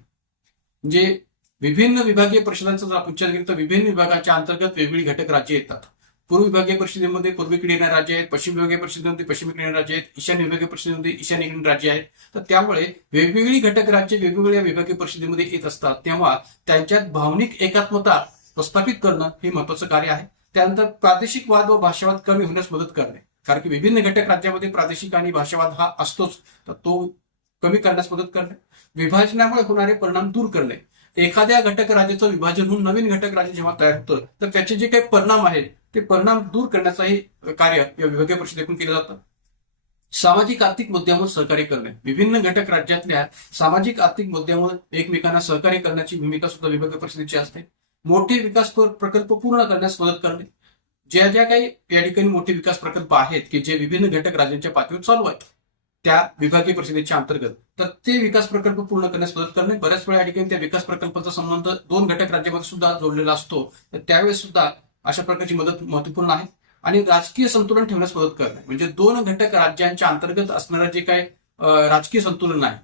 म्हणजे विभिन्न विभागीय परिषदांचा जर आपण विचार केला तर विभिन्न विभागाच्या अंतर्गत वेगवेगळी घटक राज्य येतात. पूर्व विभागीय परिषदेमध्ये पूर्वेकडे येणारे राज्य आहेत, पश्चिम विभागीय परिषदेमध्ये पश्चिमेकडे येणारे राज्य आहेत, ईशान्य विभागीय परिषदेमध्ये ईशान्येकडील राज्य आहेत. तर त्यामुळे वेगवेगळी घटक राज्य वेगवेगळ्या विभागीय परिषदेमध्ये येत असतात तेव्हा त्यांच्यात भावनिक एकात्मता प्रस्थापित करणं हे महत्वाचं कार्य आहे. त्यानंतर प्रादेशिक वाद व भाषावाद कमी होण्यास मदत करणे, कारण की विभिन्न घटक राज्यामध्ये प्रादेशिक आणि भाषावाद हा असतोच, तर तो कमी करण्यास मदत करणे. विभाजनामुळे होणारे परिणाम दूर करणे, एखाद्या घटक राज्याचं विभाजन होऊन नवीन घटक राज्य जेव्हा तयार होतं तर त्याचे जे काही परिणाम आहेत ते परिणाम दूर करण्याचंही कार्य या विभागीय परिषदेतून केलं जातं. सामाजिक आर्थिक मुद्द्यांवर सहकार्य करणे, विभिन्न घटक राज्यातल्या सामाजिक आर्थिक मुद्द्यांवर एकमेकांना सहकार्य करण्याची भूमिका सुद्धा विभागीय परिषदेची असते. मोठे विकास प्रकल्प पूर्ण करण्यास मदत करणे, ज्या ज्या काही या ठिकाणी मोठे विकास प्रकल्प आहेत की जे विभिन्न घटक राज्यांच्या पातळीवर चालू आहेत त्या विभागीय परिषदेच्या अंतर्गत, तर ते विकास प्रकल्प पूर्ण करण्यास मदत करणे. बऱ्याच वेळा या ठिकाणी त्या विकास प्रकल्पाचा संबंध 2 घटक राज्यामध्ये सुद्धा जोडलेला असतो, तर त्यावेळेस सुद्धा अशा प्रकारची मदत महत्वपूर्ण आहे. आणि राजकीय संतुलन ठेवण्यास मदत करणे, म्हणजे 2 घटक राज्यांच्या अंतर्गत असणारं जे काही राजकीय संतुलन आहे,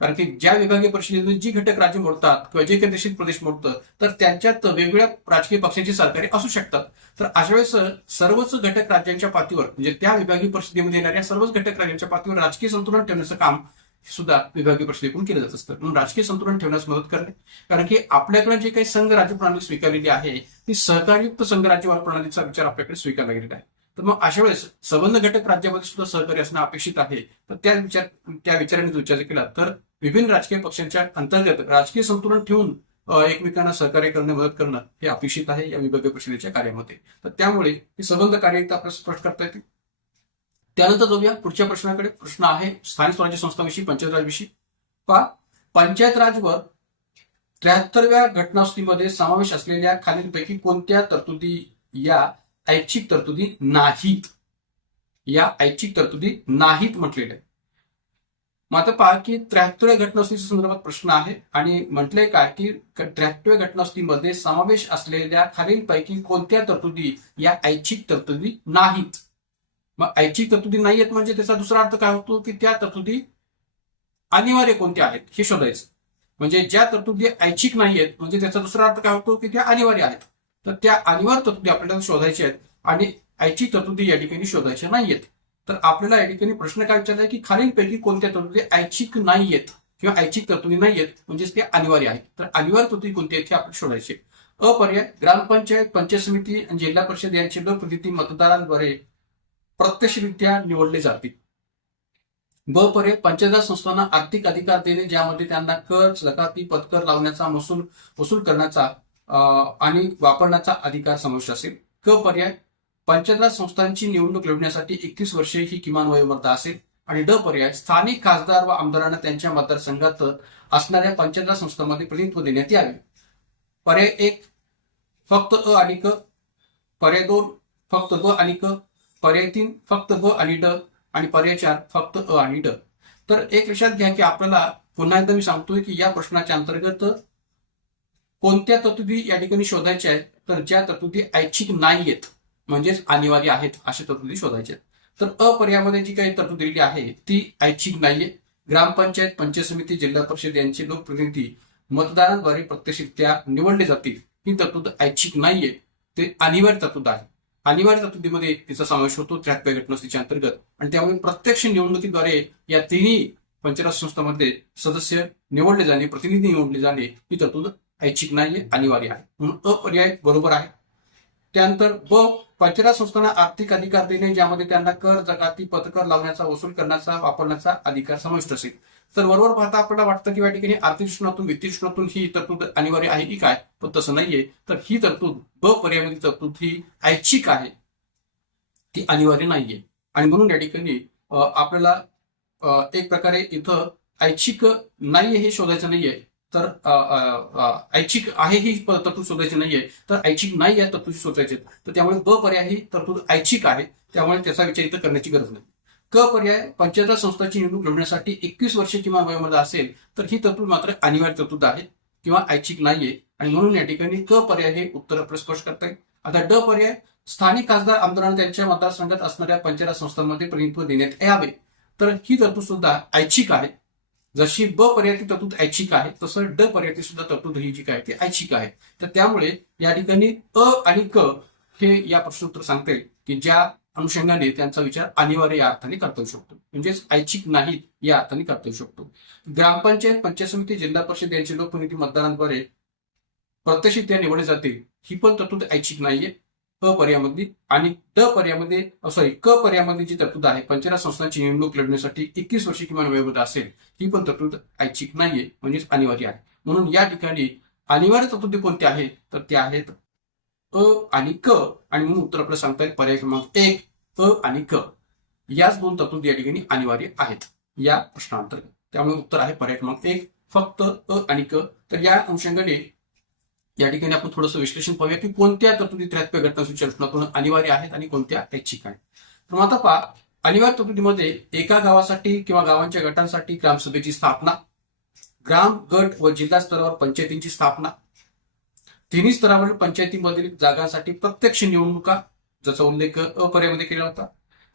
कारण की ज्या विभागीय परिषदेमध्ये जी घटक राज्य मोडतात किंवा जे केंद्रशासित प्रदेश मोडतं तर त्यांच्यात वेगवेगळ्या राजकीय पक्षांची सरकारे असू शकतात. तर अशा वेळेस सर्वच घटक राज्यांच्या पातळीवर म्हणजे त्या विभागीय परिषदेमध्ये येणाऱ्या सर्वच घटक राज्यांच्या पातळीवर राजकीय संतुलन ठेवण्याचं काम सुद्धा विभागीय परिषदेकडून केलं जात असतं. म्हणून राजकीय संतुलन ठेवण्यास मदत करणे, कारण की आपल्याकडे जे काही संघ राज्य प्रणाली स्वीकारलेली आहे ती सहकारयुक्त संघ राज्य प्रणालीचा विचार आपल्याकडे स्वीकारला गेलेला आहे. तर मग अशा वेळेस संबंध घटक राज्यामध्ये सुद्धा सहकार्य असणं अपेक्षित आहे. तर त्या विचाराने विचार केला तर विभिन्न राजकीय पक्षांच्या अंतर्गत राजकीय संतुलन ठेवून एकमेकांना सहकार्य करणे मदत करणं हे अपेक्षित आहे या विभागीय परिषदेच्या कार्यामध्ये. तर त्यामुळे हे संबंध कार्य आपल्याला स्पष्ट करता येते. त्यानंतर जाऊया पुढच्या प्रश्नाकडे. प्रश्न आहे स्थानिक स्वराज्य संस्थांविषयी, पंचायत राज विषयी. पंचायत राजवर 73व्या घटनावलीमध्ये समावेश असलेल्या खालीलपैकी कोणत्या तरतुदी या ऐच्छिक तरतुदी नाहीत? या ऐच्छिक तरतुदी नाहीत म्हटलेलं आहे. मग आता पहा की 73व्या घटनावलीच्या संदर्भात प्रश्न आहे आणि म्हटलंय काय की 73व्या घटनावलीमध्ये समावेश असलेल्या खालीलपैकी कोणत्या तरतुदी या ऐच्छिक तरतुदी नाहीत? मग ऐच्छिक तरतुदी नाहीयेत म्हणजे त्याचा दुसरा अर्थ काय होतो की त्या तरतुदी अनिवार्य कोणत्या आहेत हे शोधायचं. म्हणजे ज्या तरतुदी ऐच्छिक नाहीयेत म्हणजे त्याचा दुसरा अर्थ काय होतो की त्या अनिवार्य आहेत. तर त्या अनिवार्य तरतुदी आपल्याला शोधायच्या आहेत आणि ऐच्छिक तरतुदी या ठिकाणी शोधायच्या नाहीयेत. तर आपल्याला या ठिकाणी प्रश्न काय विचारलाय की खालीलपैकी कोणत्या तरतुदी ऐच्छिक नाहीयेत किंवा ऐच्छिक तरतुदी नाहीयेत म्हणजेच ते अनिवार्य आहेत. तर अनिवार्य तरतुदी कोणती आहेत हे आपण शोधायचे. अ पर्याय ग्रामपंचायत, पंचायत समिती आणि जिल्हा परिषद यांचे लोकप्रतिनिधी मतदारांद्वारे प्रत्यक्षरित्या निवडले जातील. ब पर्याय पंचायत राज संस्थांना आर्थिक अधिकार देणे ज्यामध्ये त्यांना कर, जकाती, पथकर लावण्याचा, वसूल करण्याचा आणि वापरण्याचा अधिकार समाविष्ट असेल. क पर्याय पंचायत राज संस्थांची निवडणूक लढवण्यासाठी 21 वर्षे ही किमान वयोमर्यादा असेल. आणि ड पर्याय स्थानिक खासदार व आमदारांना त्यांच्या मतदारसंघात असणाऱ्या पंचायत राज संस्थांमध्ये प्रतिनिधित्व देण्यात यावे. पर्याय 1 फक्त अ आणि क, पर्याय 2 फक्त ब आणि क, पर्याय 3 फक्त ब आणि ड आणि पर्याय 4 फक्त अ आणि ड. तर एक लक्षात घ्या की आपल्याला पुन्हा एकदा मी सांगतोय की या प्रश्नाच्या अंतर्गत कोणत्या तरतुदी या ठिकाणी शोधायच्या आहेत, तर ज्या तरतुदी ऐच्छिक नाहीयेत म्हणजेच अनिवार्य आहेत अशा तरतुदी शोधायच्या आहेत. तर अ पर्यायामध्ये जी काही तरतूद दिलेली आहे ती ऐच्छिक नाहीये. ग्रामपंचायत, पंचायत समिती, जिल्हा परिषद यांचे लोकप्रतिनिधी मतदारांद्वारे प्रत्यक्षरित्या निवडले जातील ही तरतूद ऐच्छिक नाहीये, ते अनिवार्य तरतूद आहे. अनिवार्य तरतुदीमध्ये तिचा समावेश होतो 73 घटनास्थळाच्या अंतर्गत आणि त्यामुळे प्रत्यक्ष निवडणुकीद्वारे या तिन्ही पंचायत संस्थांमध्ये सदस्य निवडले जाणे, प्रतिनिधी निवडले जाणे ही तरतूद ऐच्छिक नाहीये, अनिवार्य आहे. म्हणून अ पर्याय बरोबर आहे. त्यानंतर ब पंचायत संस्थांना आर्थिक अधिकार देणे ज्यामध्ये त्यांना कर, जकाती, पथकर लावण्याचा, वसूल करण्याचा, वापरण्याचा अधिकार समाविष्ट असेल. तर वरवर पाहता आपल्याला वाटतं की या ठिकाणी आर्थिक शिक्षणातून, वित्तीय शिक्षणातून ही तरतूद अनिवार्य आहे की काय, पण तसं नाहीये. तर ही तरतूद ब पर्यायामधील तरतूद ही ऐच्छिक आहे, ती अनिवार्य नाहीये. आणि म्हणून या ठिकाणी आपल्याला एक प्रकारे इथं ऐच्छिक नाहीये हे शोधायचं नाहीये, तर ऐच्छिक आहे ही तरतूद शोधायची नाहीये, तर ऐच्छिक नाही आहे तरतूद शोधायचे. तर त्यामुळे ब पर्याय ही तरतूद ऐच्छिक आहे, त्यामुळे त्याचा विचार इथं करण्याची गरज नाही. क पर्याय पंचायत राज संस्थांची निवडणूक लढवण्यासाठी 21 वर्षे किमान वयोमर्यादा असेल, तर ही तरतूद मात्र अनिवार्य तरतूद आहे किंवा ऐच्छिक नाहीये आणि म्हणून या ठिकाणी क पर्याय हे उत्तर आपल्याला स्पष्ट करता येईल. आता ड पर्याय स्थानिक खासदार आमदारांना त्यांच्या मतदारसंघात असणाऱ्या पंचायत राज संस्थांमध्ये प्रतिनिधित्व देण्यात यावे, तर ही तरतूद सुद्धा ऐच्छिक आहे. जशी ब पर्यायाची तरतूद ऐच्छिक आहे तसं ड पर्यायाची सुद्धा तरतूद ही जी काय ती ऐच्छिक आहे. तर त्यामुळे या ठिकाणी अ आणि क हे या प्रश्नोत्तर सांगता येईल की ज्या अनुषंगाने त्यांचा विचार अनिवार्य या अर्थाने करता येऊ शकतो, म्हणजेच ऐच्छिक नाहीत या अर्थाने करता येऊ शकतो. ग्रामपंचायत, पंचायत समिती, जिल्हा परिषद यांचे लोकप्रतिनिधी मतदारांद्वारे प्रत्यक्षरित्या निवडले जातील ही पण तरतूद ऐच्छिक नाहीये अ पर्यायामध्ये. आणि ड पर्यायामध्ये क पर्यायामध्ये जी तरतूद आहे पंचायत संस्थांची निवडणूक लढण्यासाठी 21 वर्षी किमान वयोमर्यादा असेल ही पण तरतूद ऐच्छिक नाहीये म्हणजेच अनिवार्य आहे. म्हणून या ठिकाणी अनिवार्य तरतुदी कोणत्या आहेत, तर त्या आहेत अ आणि क. आणि म्हणून उत्तर आपल्याला सांगता येईल पर्याय क्रमांक 1 अ आणि क याच दोन तरतुदी या ठिकाणी अनिवार्य आहेत या प्रश्नांतर्गत. त्यामुळे उत्तर आहे पर्याय क्रमांक 1 फक्त अ आणि क. तर या अनुषंगाने या ठिकाणी आपण थोडंसं विश्लेषण पाहूया की कोणत्या तरतुदी 73 घटनांच्या रचनातून अनिवार्य आहेत आणि कोणत्या ऐच्छिक आहेत. तर मग आता पहा, अनिवार्य तरतुदीमध्ये एका गावासाठी किंवा गावांच्या गटांसाठी ग्रामसभेची स्थापना, ग्राम, गट व जिल्हा स्तरावर पंचायतींची स्थापना, तिन्ही स्तरावरील पंचायतीमधील जागांसाठी प्रत्यक्ष निवडणुका ज्याचा उल्लेख अ पर्यायामध्ये केला होता.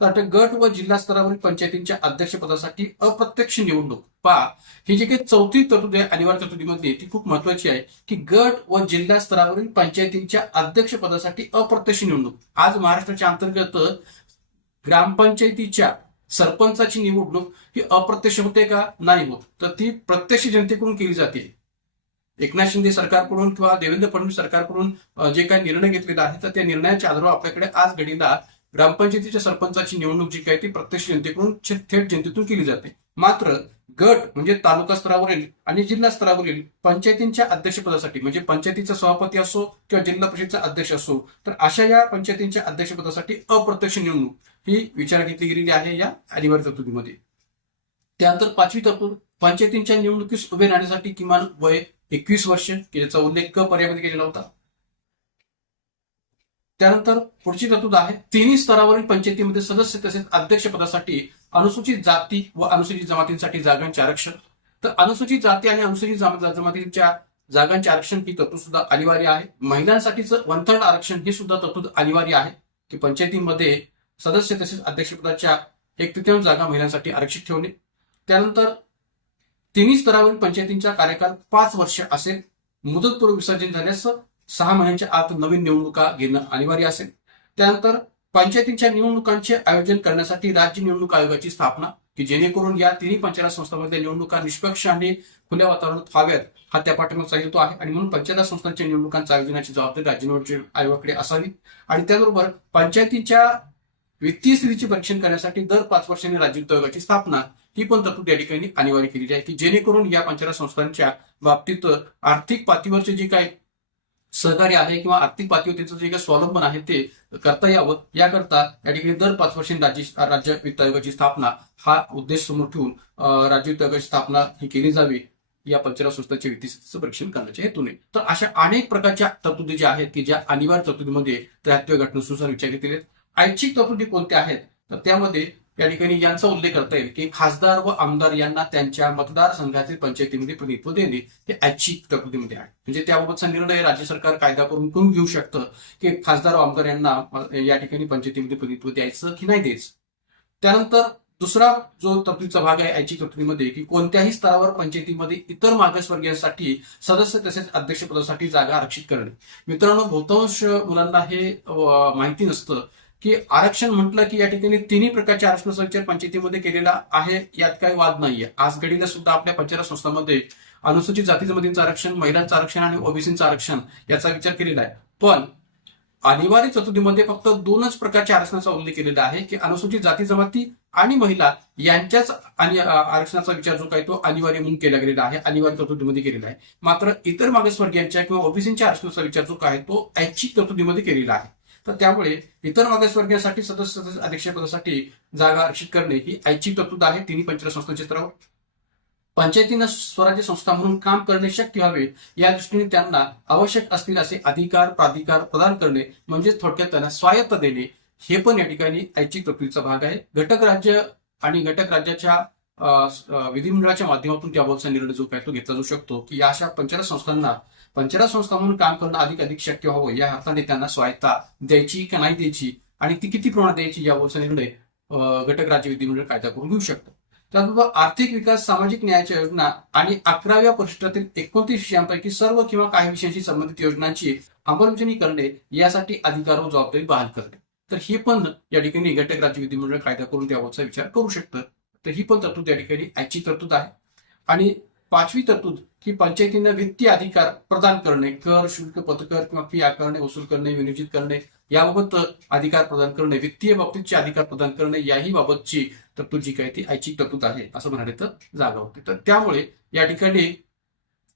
तर गट व जिल्हा स्तरावरील पंचायतींच्या अध्यक्षपदासाठी अप्रत्यक्ष निवडणूक. पहा, ही जी काही चौथी तरतूद आहे अनिवार्य तरतुदीमध्ये ती खूप महत्वाची आहे की गट व जिल्हा स्तरावरील पंचायतींच्या अध्यक्षपदासाठी अप्रत्यक्ष निवडणूक. आज महाराष्ट्राच्या अंतर्गत ग्रामपंचायतीच्या सरपंचाची निवडणूक ही अप्रत्यक्ष होते का, नाही होत, तर ती प्रत्यक्ष जनतेकडून केली जाते. एकनाथ शिंदे सरकारकडून किंवा देवेंद्र फडणवीस सरकारकडून जे काही निर्णय घेतलेला आहे तर त्या निर्णयाच्या आधारावर आपल्याकडे आज घडीला ग्रामपंचायतीच्या सरपंचाची निवडणूक जी काय ती प्रत्यक्ष जनतेकडून थेट जनतेतून केली जाते. मात्र गट म्हणजे तालुका स्तरावरील आणि जिल्हा स्तरावरील पंचायतींच्या अध्यक्षपदासाठी म्हणजे पंचायतीचा सभापती असो किंवा जिल्हा परिषदचा अध्यक्ष असो, तर अशा या पंचायतींच्या अध्यक्षपदासाठी अप्रत्यक्ष निवडणूक ही विचार घेतली गेलेली आहे या अनिवार्य तरतुदीमध्ये. त्यानंतर पाचवी तरतूद पंचायतींच्या निवडणुकीस उभे राहण्यासाठी किमान वय 21 वर्ष की ज्याचा उल्लेख क पर्यायामध्ये केलेला होता. त्यानंतर पुढची तरतूद आहे तिन्ही स्तरावरील पंचायतीमध्ये सदस्य तसेच अध्यक्षपदासाठी अनुसूचित जाती व अनुसूचित जमातींसाठी जागांचे आरक्षण. तर अनुसूचित जाती आणि अनुसूचित जमातींच्या जागांचे आरक्षण ही तरतूद सुद्धा अनिवार्य आहे. महिलांसाठीचं 1/3 आरक्षण ही सुद्धा तरतूद अनिवार्य आहे की पंचायतीमध्ये सदस्य तसेच अध्यक्षपदाच्या 1/3 जागा महिलांसाठी आरक्षित ठेवणे. त्यानंतर तिन्ही स्तरावरील पंचायतींचा कार्यकाल 5 वर्ष असेल. मुदतपूर्व विसर्जन झाल्यास 6 महिन्यांच्या आत नवीन निवडणुका घेणं अनिवार्य असेल. त्यानंतर पंचायतींच्या निवडणुकांचे आयोजन करण्यासाठी राज्य निवडणूक आयोगाची स्थापना, की जेणेकरून या तिन्ही पंचायत संस्थांमध्ये निवडणुका निष्पक्ष आणि खुल्या वातावरणात व्हाव्यात, हा त्या पाठीमागचा हेतू आहे. आणि म्हणून पंचायत संस्थांच्या निवडणुकांच्या आयोजनाची जबाबदारी राज्य निवडणूक आयोगाकडे असावी. आणि त्याचबरोबर पंचायतींच्या वित्तीय स्थितीचे परीक्षण करण्यासाठी दर 5 वर्षांनी राज्य वित्त आयोगाची स्थापना, ही पण तरतूद या ठिकाणी अनिवार्य केलेली आहे, की जेणेकरून या पंचायत संस्थांच्या बाबतीत आर्थिक पातळीवरचे जे काही सहकार्य आहे किंवा आर्थिक पातळीवर त्यांचं जे काही स्वावलंबन आहे ते करता यावं, याकरता या ठिकाणी दर 5 वर्षांनी राज्य वित्त आयोगाची स्थापना हा उद्देश समोर ठेवून राज्य वित्त आयोगाची स्थापना ही केली जावी, या पंचायत संस्थांच्या वित्तीय स्थितीचं परीक्षण करण्याच्या हेतूने. तर अशा अनेक प्रकारच्या तरतुदी ज्या आहेत की ज्या अनिवार्य तरतुदीमध्ये 73व्या घटनेनुसार विचार केलेले आहेत. ऐच्छिक तरतुदी कोणत्या आहेत, तर त्यामध्ये या ठिकाणी यांचा उल्लेख करता येईल की खासदार व आमदार यांना त्यांच्या मतदारसंघातील पंचायतीमध्ये प्रतिनिधित्व देणे हे ऐच्छिक तरतुदीमध्ये आहे. म्हणजे त्याबाबतचा निर्णय राज्य सरकार कायदा करून घेऊ शकतं की खासदार व आमदार यांना या ठिकाणी पंचायतीमध्ये प्रतिनिधित्व द्यायचं की नाही द्यायचं. त्यानंतर दुसरा जो तरतुदीचा भाग आहे ऐच्छिक तरतुदीमध्ये, की कोणत्याही स्तरावर पंचायतीमध्ये इतर मागासवर्गीयांसाठी सदस्य तसेच अध्यक्षपदासाठी जागा आरक्षित करणे. मित्रांनो, बहुतांश मुलांना हे माहिती नसतं की आरक्षण म्हटलं की या ठिकाणी तिन्ही प्रकारच्या आरक्षणाचा विचार पंचायतीमध्ये केलेला आहे, यात काही वाद नाहीये. आज घडीला सुद्धा आपल्या पंचायत संस्थांमध्ये अनुसूचित जाती जमातींचं आरक्षण, महिलांचं आरक्षण आणि ओबीसीचं आरक्षण याचा विचार केलेला आहे. पण अनिवार्य तरतुदीमध्ये फक्त 2च प्रकारच्या आरक्षणाचा उल्लेख केलेला आहे, की अनुसूचित जाती जमाती आणि महिला यांच्याच आणि आरक्षणाचा विचार जो काही तो अनिवार्य म्हणून केला गेलेला आहे, अनिवार्य तरतुदीमध्ये केलेला आहे. मात्र इतर मागासवर्गीयांच्या किंवा ओबीसीच्या आरक्षणाचा विचार जो काय तो ऐच्छिक तरतुदीमध्ये केलेला आहे. तर त्यामुळे इतर मागासवर्गीयांसाठी सदस्य अध्यक्षपदासाठी जागा आरक्षित करणे ही ऐच्छिक तरतूद आहे तिन्ही पंचायत संस्थांच्या स्तरावर. पंचायतींना स्वराज्य संस्था म्हणून काम करणे शक्य व्हावे या दृष्टीने त्यांना आवश्यक असतील असे अधिकार प्राधिकार प्रदान करणे, म्हणजेच थोडक्यात त्यांना स्वायत्त देणे, हे पण या ठिकाणी ऐच्छिक तरतुदीचा भाग आहे. घटक राज्य आणि घटक राज्याच्या विधिमंडळाच्या माध्यमातून त्याबाबतचा निर्णय जो काय तो घेतला जाऊ शकतो, की या अशा पंचायत संस्था म्हणून काम करणं अधिक शक्य व्हावं या अर्थाने त्यांना स्वायत्ता द्यायची का नाही द्यायची आणि ती किती प्रमाणात द्यायची याबाबतचा निर्णय घटक राज्य विधिमंडळ कायदा करून घेऊ शकतं. त्याचबरोबर आर्थिक विकास, सामाजिक न्यायाच्या योजना आणि 11व्या परिशिष्टातील 29 विषयांपैकी सर्व किंवा काही विषयांशी संबंधित योजनांची अंमलबजावणी करणे यासाठी अधिकार व जबाबदारी बहाल करणे. तर ही पण या ठिकाणी घटक राज्य विधिमंडळ कायदा करून त्याबाबतचा विचार करू शकतं. तर ही पण तरतूद या ठिकाणी ऐच्छिक तरतूद आहे. आणि 5वी तरतूद ही पंचायतींना वित्तीय अधिकार प्रदान करणे, कर, शुल्क, पथकर किंवा फी आकारणे, वसूल करणे, विनियोजित करणे याबाबत अधिकार प्रदान करणे, वित्तीय बाबतीतचे अधिकार प्रदान करणे याही बाबतची तरतूद जी काय ती ऐच्छिक तरतूद आहे असं म्हणाले तर जागा होते. तर त्यामुळे या ठिकाणी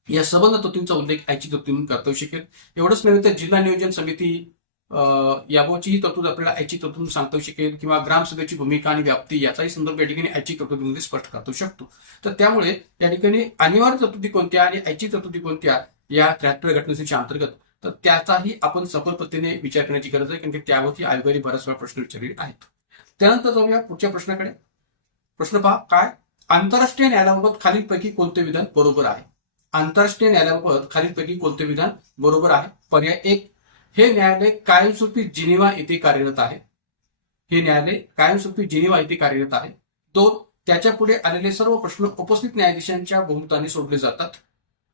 या संबंध तरतुदींचा उल्लेख ऐच्छिक तरतुदीतून करता येऊ शकेल. एवढंच नव्हे तर जिल्हा नियोजन समिती याबाबतची ही तरतूद आपल्याला ऐच्छिक तरतूद सांगता येऊ शकेल, किंवा ग्रामसभेची भूमिका आणि व्याप्ती याचाही संदर्भ या ठिकाणी ऐच्छिक तरतुदीमध्ये स्पष्ट करता येऊ शकतो. तर त्यामुळे या ठिकाणी अनिवार्य तरतुदी कोणत्या आणि ऐच्छिक तरतुदी कोणत्या या 73 घटनेच्या अंतर्गत, तर त्याचाही आपण सखोल पद्धतीने विचार करण्याची गरज आहे, कारण की त्यावरती आयोगाने बऱ्याच वेळा प्रश्न विचारलेले आहेत. त्यानंतर जाऊया पुढच्या प्रश्नाकडे. प्रश्न पहा काय, आंतरराष्ट्रीय न्यायालयाबाबत खालीलपैकी कोणते विधान बरोबर आहे? आंतरराष्ट्रीय न्यायालयाबाबत खालीलपैकी कोणते विधान बरोबर आहे? पर्याय 1, हे न्यायालय कायमस्वरूपी जिनिव्हा येथे कार्यरत आहे. हे न्यायालय कायमस्वरूपी जिनिव्हा येथे कार्यरत आहे. 2, त्याच्या पुढे आलेले सर्व प्रश्न उपस्थित न्यायाधीशांच्या बहुमताने सोडले जातात.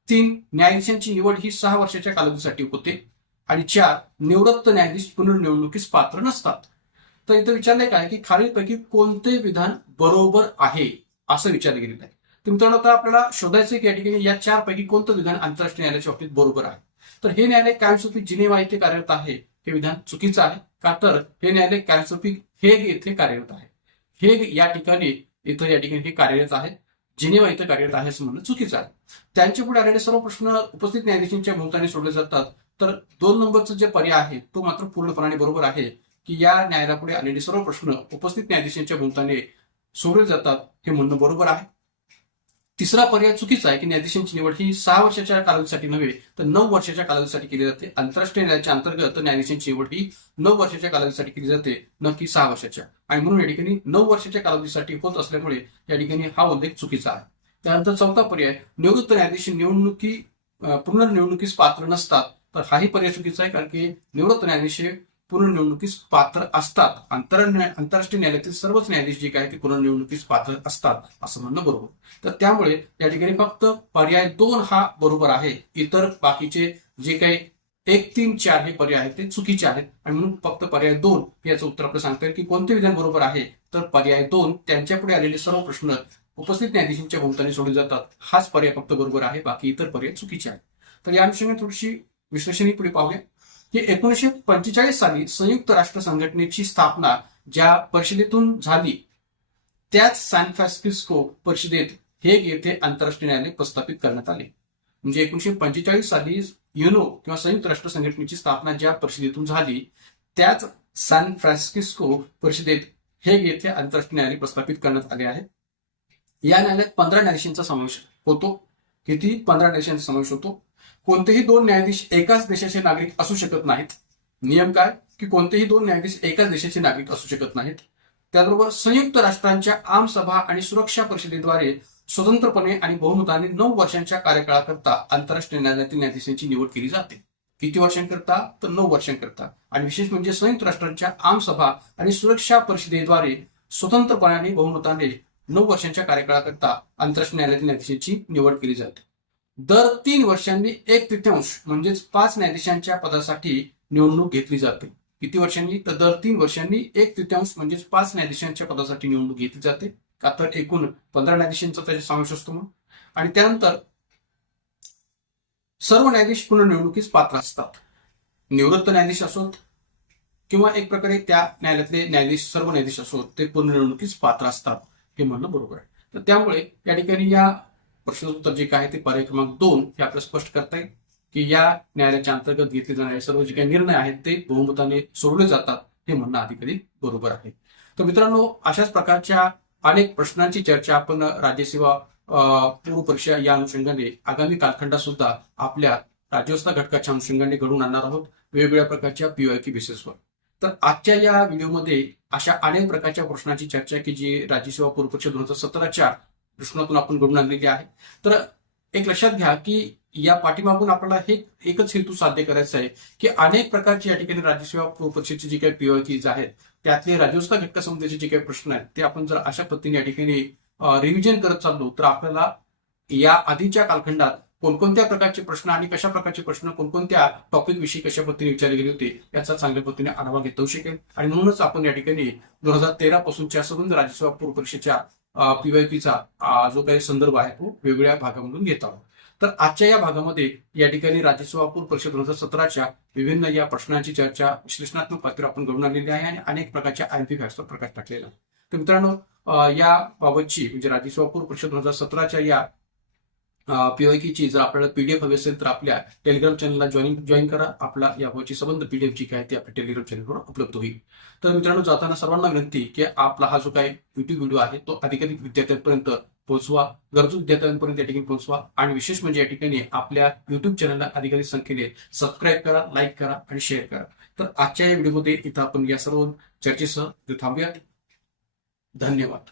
3, न्यायाधीशांची निवड ही 6 वर्षाच्या कालावधीसाठी होते. आणि 4, निवृत्त न्यायाधीश पुनर्निवडणुकीस पात्र नसतात. तर इथं विचारलंय काय की खालीलपैकी कोणते विधान बरोबर आहे असं विचारलं गेलेलं आहे. तर मित्रांनो, आता आपल्याला शोधायचं की या ठिकाणी या 4 पैकी कोणतं विधान आंतरराष्ट्रीय न्यायालयाच्या बाबतीत बरोबर आहे. तर हे न्यायालय कायमस्वरूपी जिनेव्हा येथे कार्यरत आहे हे विधान चुकीचं आहे. का तर हे न्यायालय कायमस्वरूपी हेग येथे कार्यरत आहे. हेग या ठिकाणी हे कार्यरत आहे, जिनेव्हा इथं कार्यरत आहे असं म्हणणं चुकीचं आहे. त्यांच्या पुढे आलेले सर्व प्रश्न उपस्थित न्यायाधीशांच्या बहुमताने सोडले जातात. तर 2 नंबरचा जे पर्याय आहे तो मात्र पूर्णपणे बरोबर आहे, की या न्यायालयापुढे आलेले सर्व प्रश्न उपस्थित न्यायाधीशांच्या बहुमताने सोडले जातात हे म्हणणं बरोबर आहे. तिसरा पर्याय चुकीचा आहे, की न्यायाधीशांची निवड ही 6 वर्षाच्या कालावधीसाठी नव्हे तर 9 वर्षाच्या कालावधीसाठी केली जाते. आंतरराष्ट्रीय न्यायालयाच्या अंतर्गत न्यायाधीशांची निवड ही 9 वर्षाच्या कालावधीसाठी केली जाते, न की 6 वर्षाच्या. आणि म्हणून या ठिकाणी 9 वर्षाच्या कालावधीसाठी होत असल्यामुळे या ठिकाणी हा उल्लेख चुकीचा आहे. त्यानंतर 4था पर्याय, निवृत्त न्यायाधीश पुनर्निवडणुकीस पात्र नसतात. तर हाही पर्याय चुकीचा आहे, कारण की निवृत्त न्यायाधीश पुनर्निवडणुकीस पात्र असतात. आंतरराष्ट्रीय न्यायालयातील सर्वच न्यायाधीश जे काय ते पुनर्निवडणुकीस पात्र असतात असं म्हणणं बरोबर. तर त्यामुळे या ठिकाणी फक्त पर्याय 2 हा बरोबर आहे. इतर बाकीचे जे काही 1, 3, 4 हे पर्याय आहेत ते चुकीचे आहेत आणि म्हणून फक्त पर्याय 2 याचं उत्तर आपलं सांगता येईल की कोणते विधान बरोबर आहे. तर पर्याय 2 त्यांच्या पुढे आलेले सर्व प्रश्न उपस्थित न्यायाधीशांच्या भोवताली सोडले जातात हाच पर्याय फक्त बरोबर आहे, बाकी इतर पर्याय चुकीचे आहेत. तर या अनुषंगाने थोडीशी विश्लेषणी पुढे पाहूया की 1945 साली संयुक्त राष्ट्र संघटनेची स्थापना ज्या परिषदेतून झाली त्याच सॅन फ्रान्सिस्को परिषदेत हेग येथे आंतरराष्ट्रीय न्यायालय प्रस्थापित करण्यात आले. म्हणजे 1945 साली युनो किंवा संयुक्त राष्ट्र संघटनेची स्थापना ज्या परिषदेतून झाली त्याच सॅन फ्रान्सिस्को परिषदेत हेग येथे आंतरराष्ट्रीय न्यायालय प्रस्थापित करण्यात आले आहे. या न्यायालयात 15 न्यायाधीशांचा समावेश होतो. किती? 15 न्यायाधीशांचा समावेश होतो. कोणतेही 2 न्यायाधीश एकाच देशाचे नागरिक असू शकत नाहीत. नियम काय की कोणतेही 2 न्यायाधीश एकाच देशाचे नागरिक असू शकत नाहीत. त्याचबरोबर संयुक्त राष्ट्रांच्या आमसभा आणि सुरक्षा परिषदेद्वारे स्वतंत्रपणे आणि बहुमताने 9 वर्षांच्या कार्यकाळाकरता आंतरराष्ट्रीय न्यायालयातील न्यायाधीशांची निवड केली जाते. किती वर्षांकरता? तर 9 वर्षांकरता. आणि विशेष म्हणजे संयुक्त राष्ट्रांच्या आमसभा आणि सुरक्षा परिषदेद्वारे स्वतंत्रपणे आणि बहुमताने 9 वर्षांच्या कार्यकाळाकरता आंतरराष्ट्रीय न्यायालयातील न्यायाधीशांची निवड केली जाते. दर 3 वर्षांनी 1/3 म्हणजेच 5 न्यायाधीशांच्या पदासाठी निवडणूक घेतली जाते. किती वर्षांनी? तर दर 3 वर्षांनी 1/3 म्हणजेच 5 न्यायाधीशांच्या पदासाठी निवडणूक घेतली जाते. का तर एकूण 15 न्यायाधीशांचा त्याचा समावेश असतो म्हणून. आणि त्यानंतर सर्व न्यायाधीश पुनर्निवडणुकीस पात्र असतात. निवृत्त न्यायाधीश असोत किंवा एक प्रकारे त्या न्यायालयातले न्यायाधीश सर्व न्यायाधीश असोत ते पुनर्निवडणुकीस पात्र असतात हे म्हणणं बरोबर आहे. तर त्यामुळे या ठिकाणी या प्रश्नाचं उत्तर जे काय आहे ते पर्याय क्रमांक 2 हे आपल्याला स्पष्ट करता येईल की या न्यायालयाच्या अंतर्गत घेतले जाणारे सर्व जे काही निर्णय आहेत ते बहुमताने सोडवले जातात हे म्हणणं अधिकारी बरोबर आहे. तर मित्रांनो, अशाच प्रकारच्या अनेक प्रश्नांची चर्चा आपण राज्यसेवा पूर्व परीक्षा या अनुषंगाने आगामी कालखंडात सुद्धा आपल्या राज्यव्यवस्था घटकाच्या अनुषंगाने घडवून आणणार आहोत वेगवेगळ्या प्रकारच्या PYQ बेसिसवर. तर आजच्या या व्हिडिओमध्ये अशा अनेक प्रकारच्या प्रश्नांची चर्चा की जी राज्यसेवा पूर्व परीक्षा 2017च्या प्रश्नातून आपण घडून आणलेली आहे. तर एक लक्षात घ्या की या पाठीमागून आपल्याला हे एकच हेतू साध्य करायचा आहे की अनेक प्रकारचे या ठिकाणी राज्यसेवा पूर्व परीक्षेचे जे काही PYQs आहेत त्यातले राज्यव्यवस्था घटकासंबंधीचे जे काही प्रश्न आहेत ते आपण जर अशा पद्धतीने या ठिकाणी रिव्हिजन करत चाललो तर आपल्याला या आधीच्या कालखंडात कोणकोणत्या प्रकारचे प्रश्न आणि कशा प्रकारचे प्रश्न कोणकोणत्या टॉपिक विषयी कशा पद्धतीने विचारले गेले होते याचा चांगल्या पद्धतीने आढावा घेता येऊ शकेल. आणि म्हणूनच आपण या ठिकाणी 2013 पासूनच्या संबंध राज्यसेवा पूर्व परीक्षेच्या PYQचा जो काही संदर्भ आहे तो वेगवेगळ्या भागामधून घेत आहोत. तर आजच्या या भागामध्ये या ठिकाणी राज्यसेवा पूर्व परीक्षा 2017च्या विभिन्न या प्रश्नांची चर्चा विश्लेषणात्मक पातळीवर आपण घडून आणलेली आहे आणि अनेक प्रकारच्या IMP फॅक्ट्सवर प्रकाश टाकलेला आहे. तर मित्रांनो, या बाबतची म्हणजे राज्यसेवा पूर्व परीक्षा 2017च्या या PYQची जर आपल्याला PDF हवी असेल तर आपल्या टेलिग्राम चॅनलला जॉईन करा. आपला याबाबतची संबंध PDF जी काय ती आपल्या टेलिग्राम चॅनलवर उपलब्ध होईल. तर मित्रांनो, जाताना सर्वांना विनंती की आपला हा जो काही YouTube व्हिडिओ आहे तो अधिकाधिक विद्यार्थ्यांपर्यंत पोहोचवा, गरजू विद्यार्थ्यांपर्यंत या ठिकाणी पोहोचवा आणि विशेष म्हणजे या ठिकाणी आपल्या YouTube चॅनलला अधिकाधिक संख्येने सबस्क्राईब करा, लाईक करा आणि शेअर करा. तर आजच्या या व्हिडिओमध्ये इथं आपण या सर्व चर्चेसह थांबूया. धन्यवाद.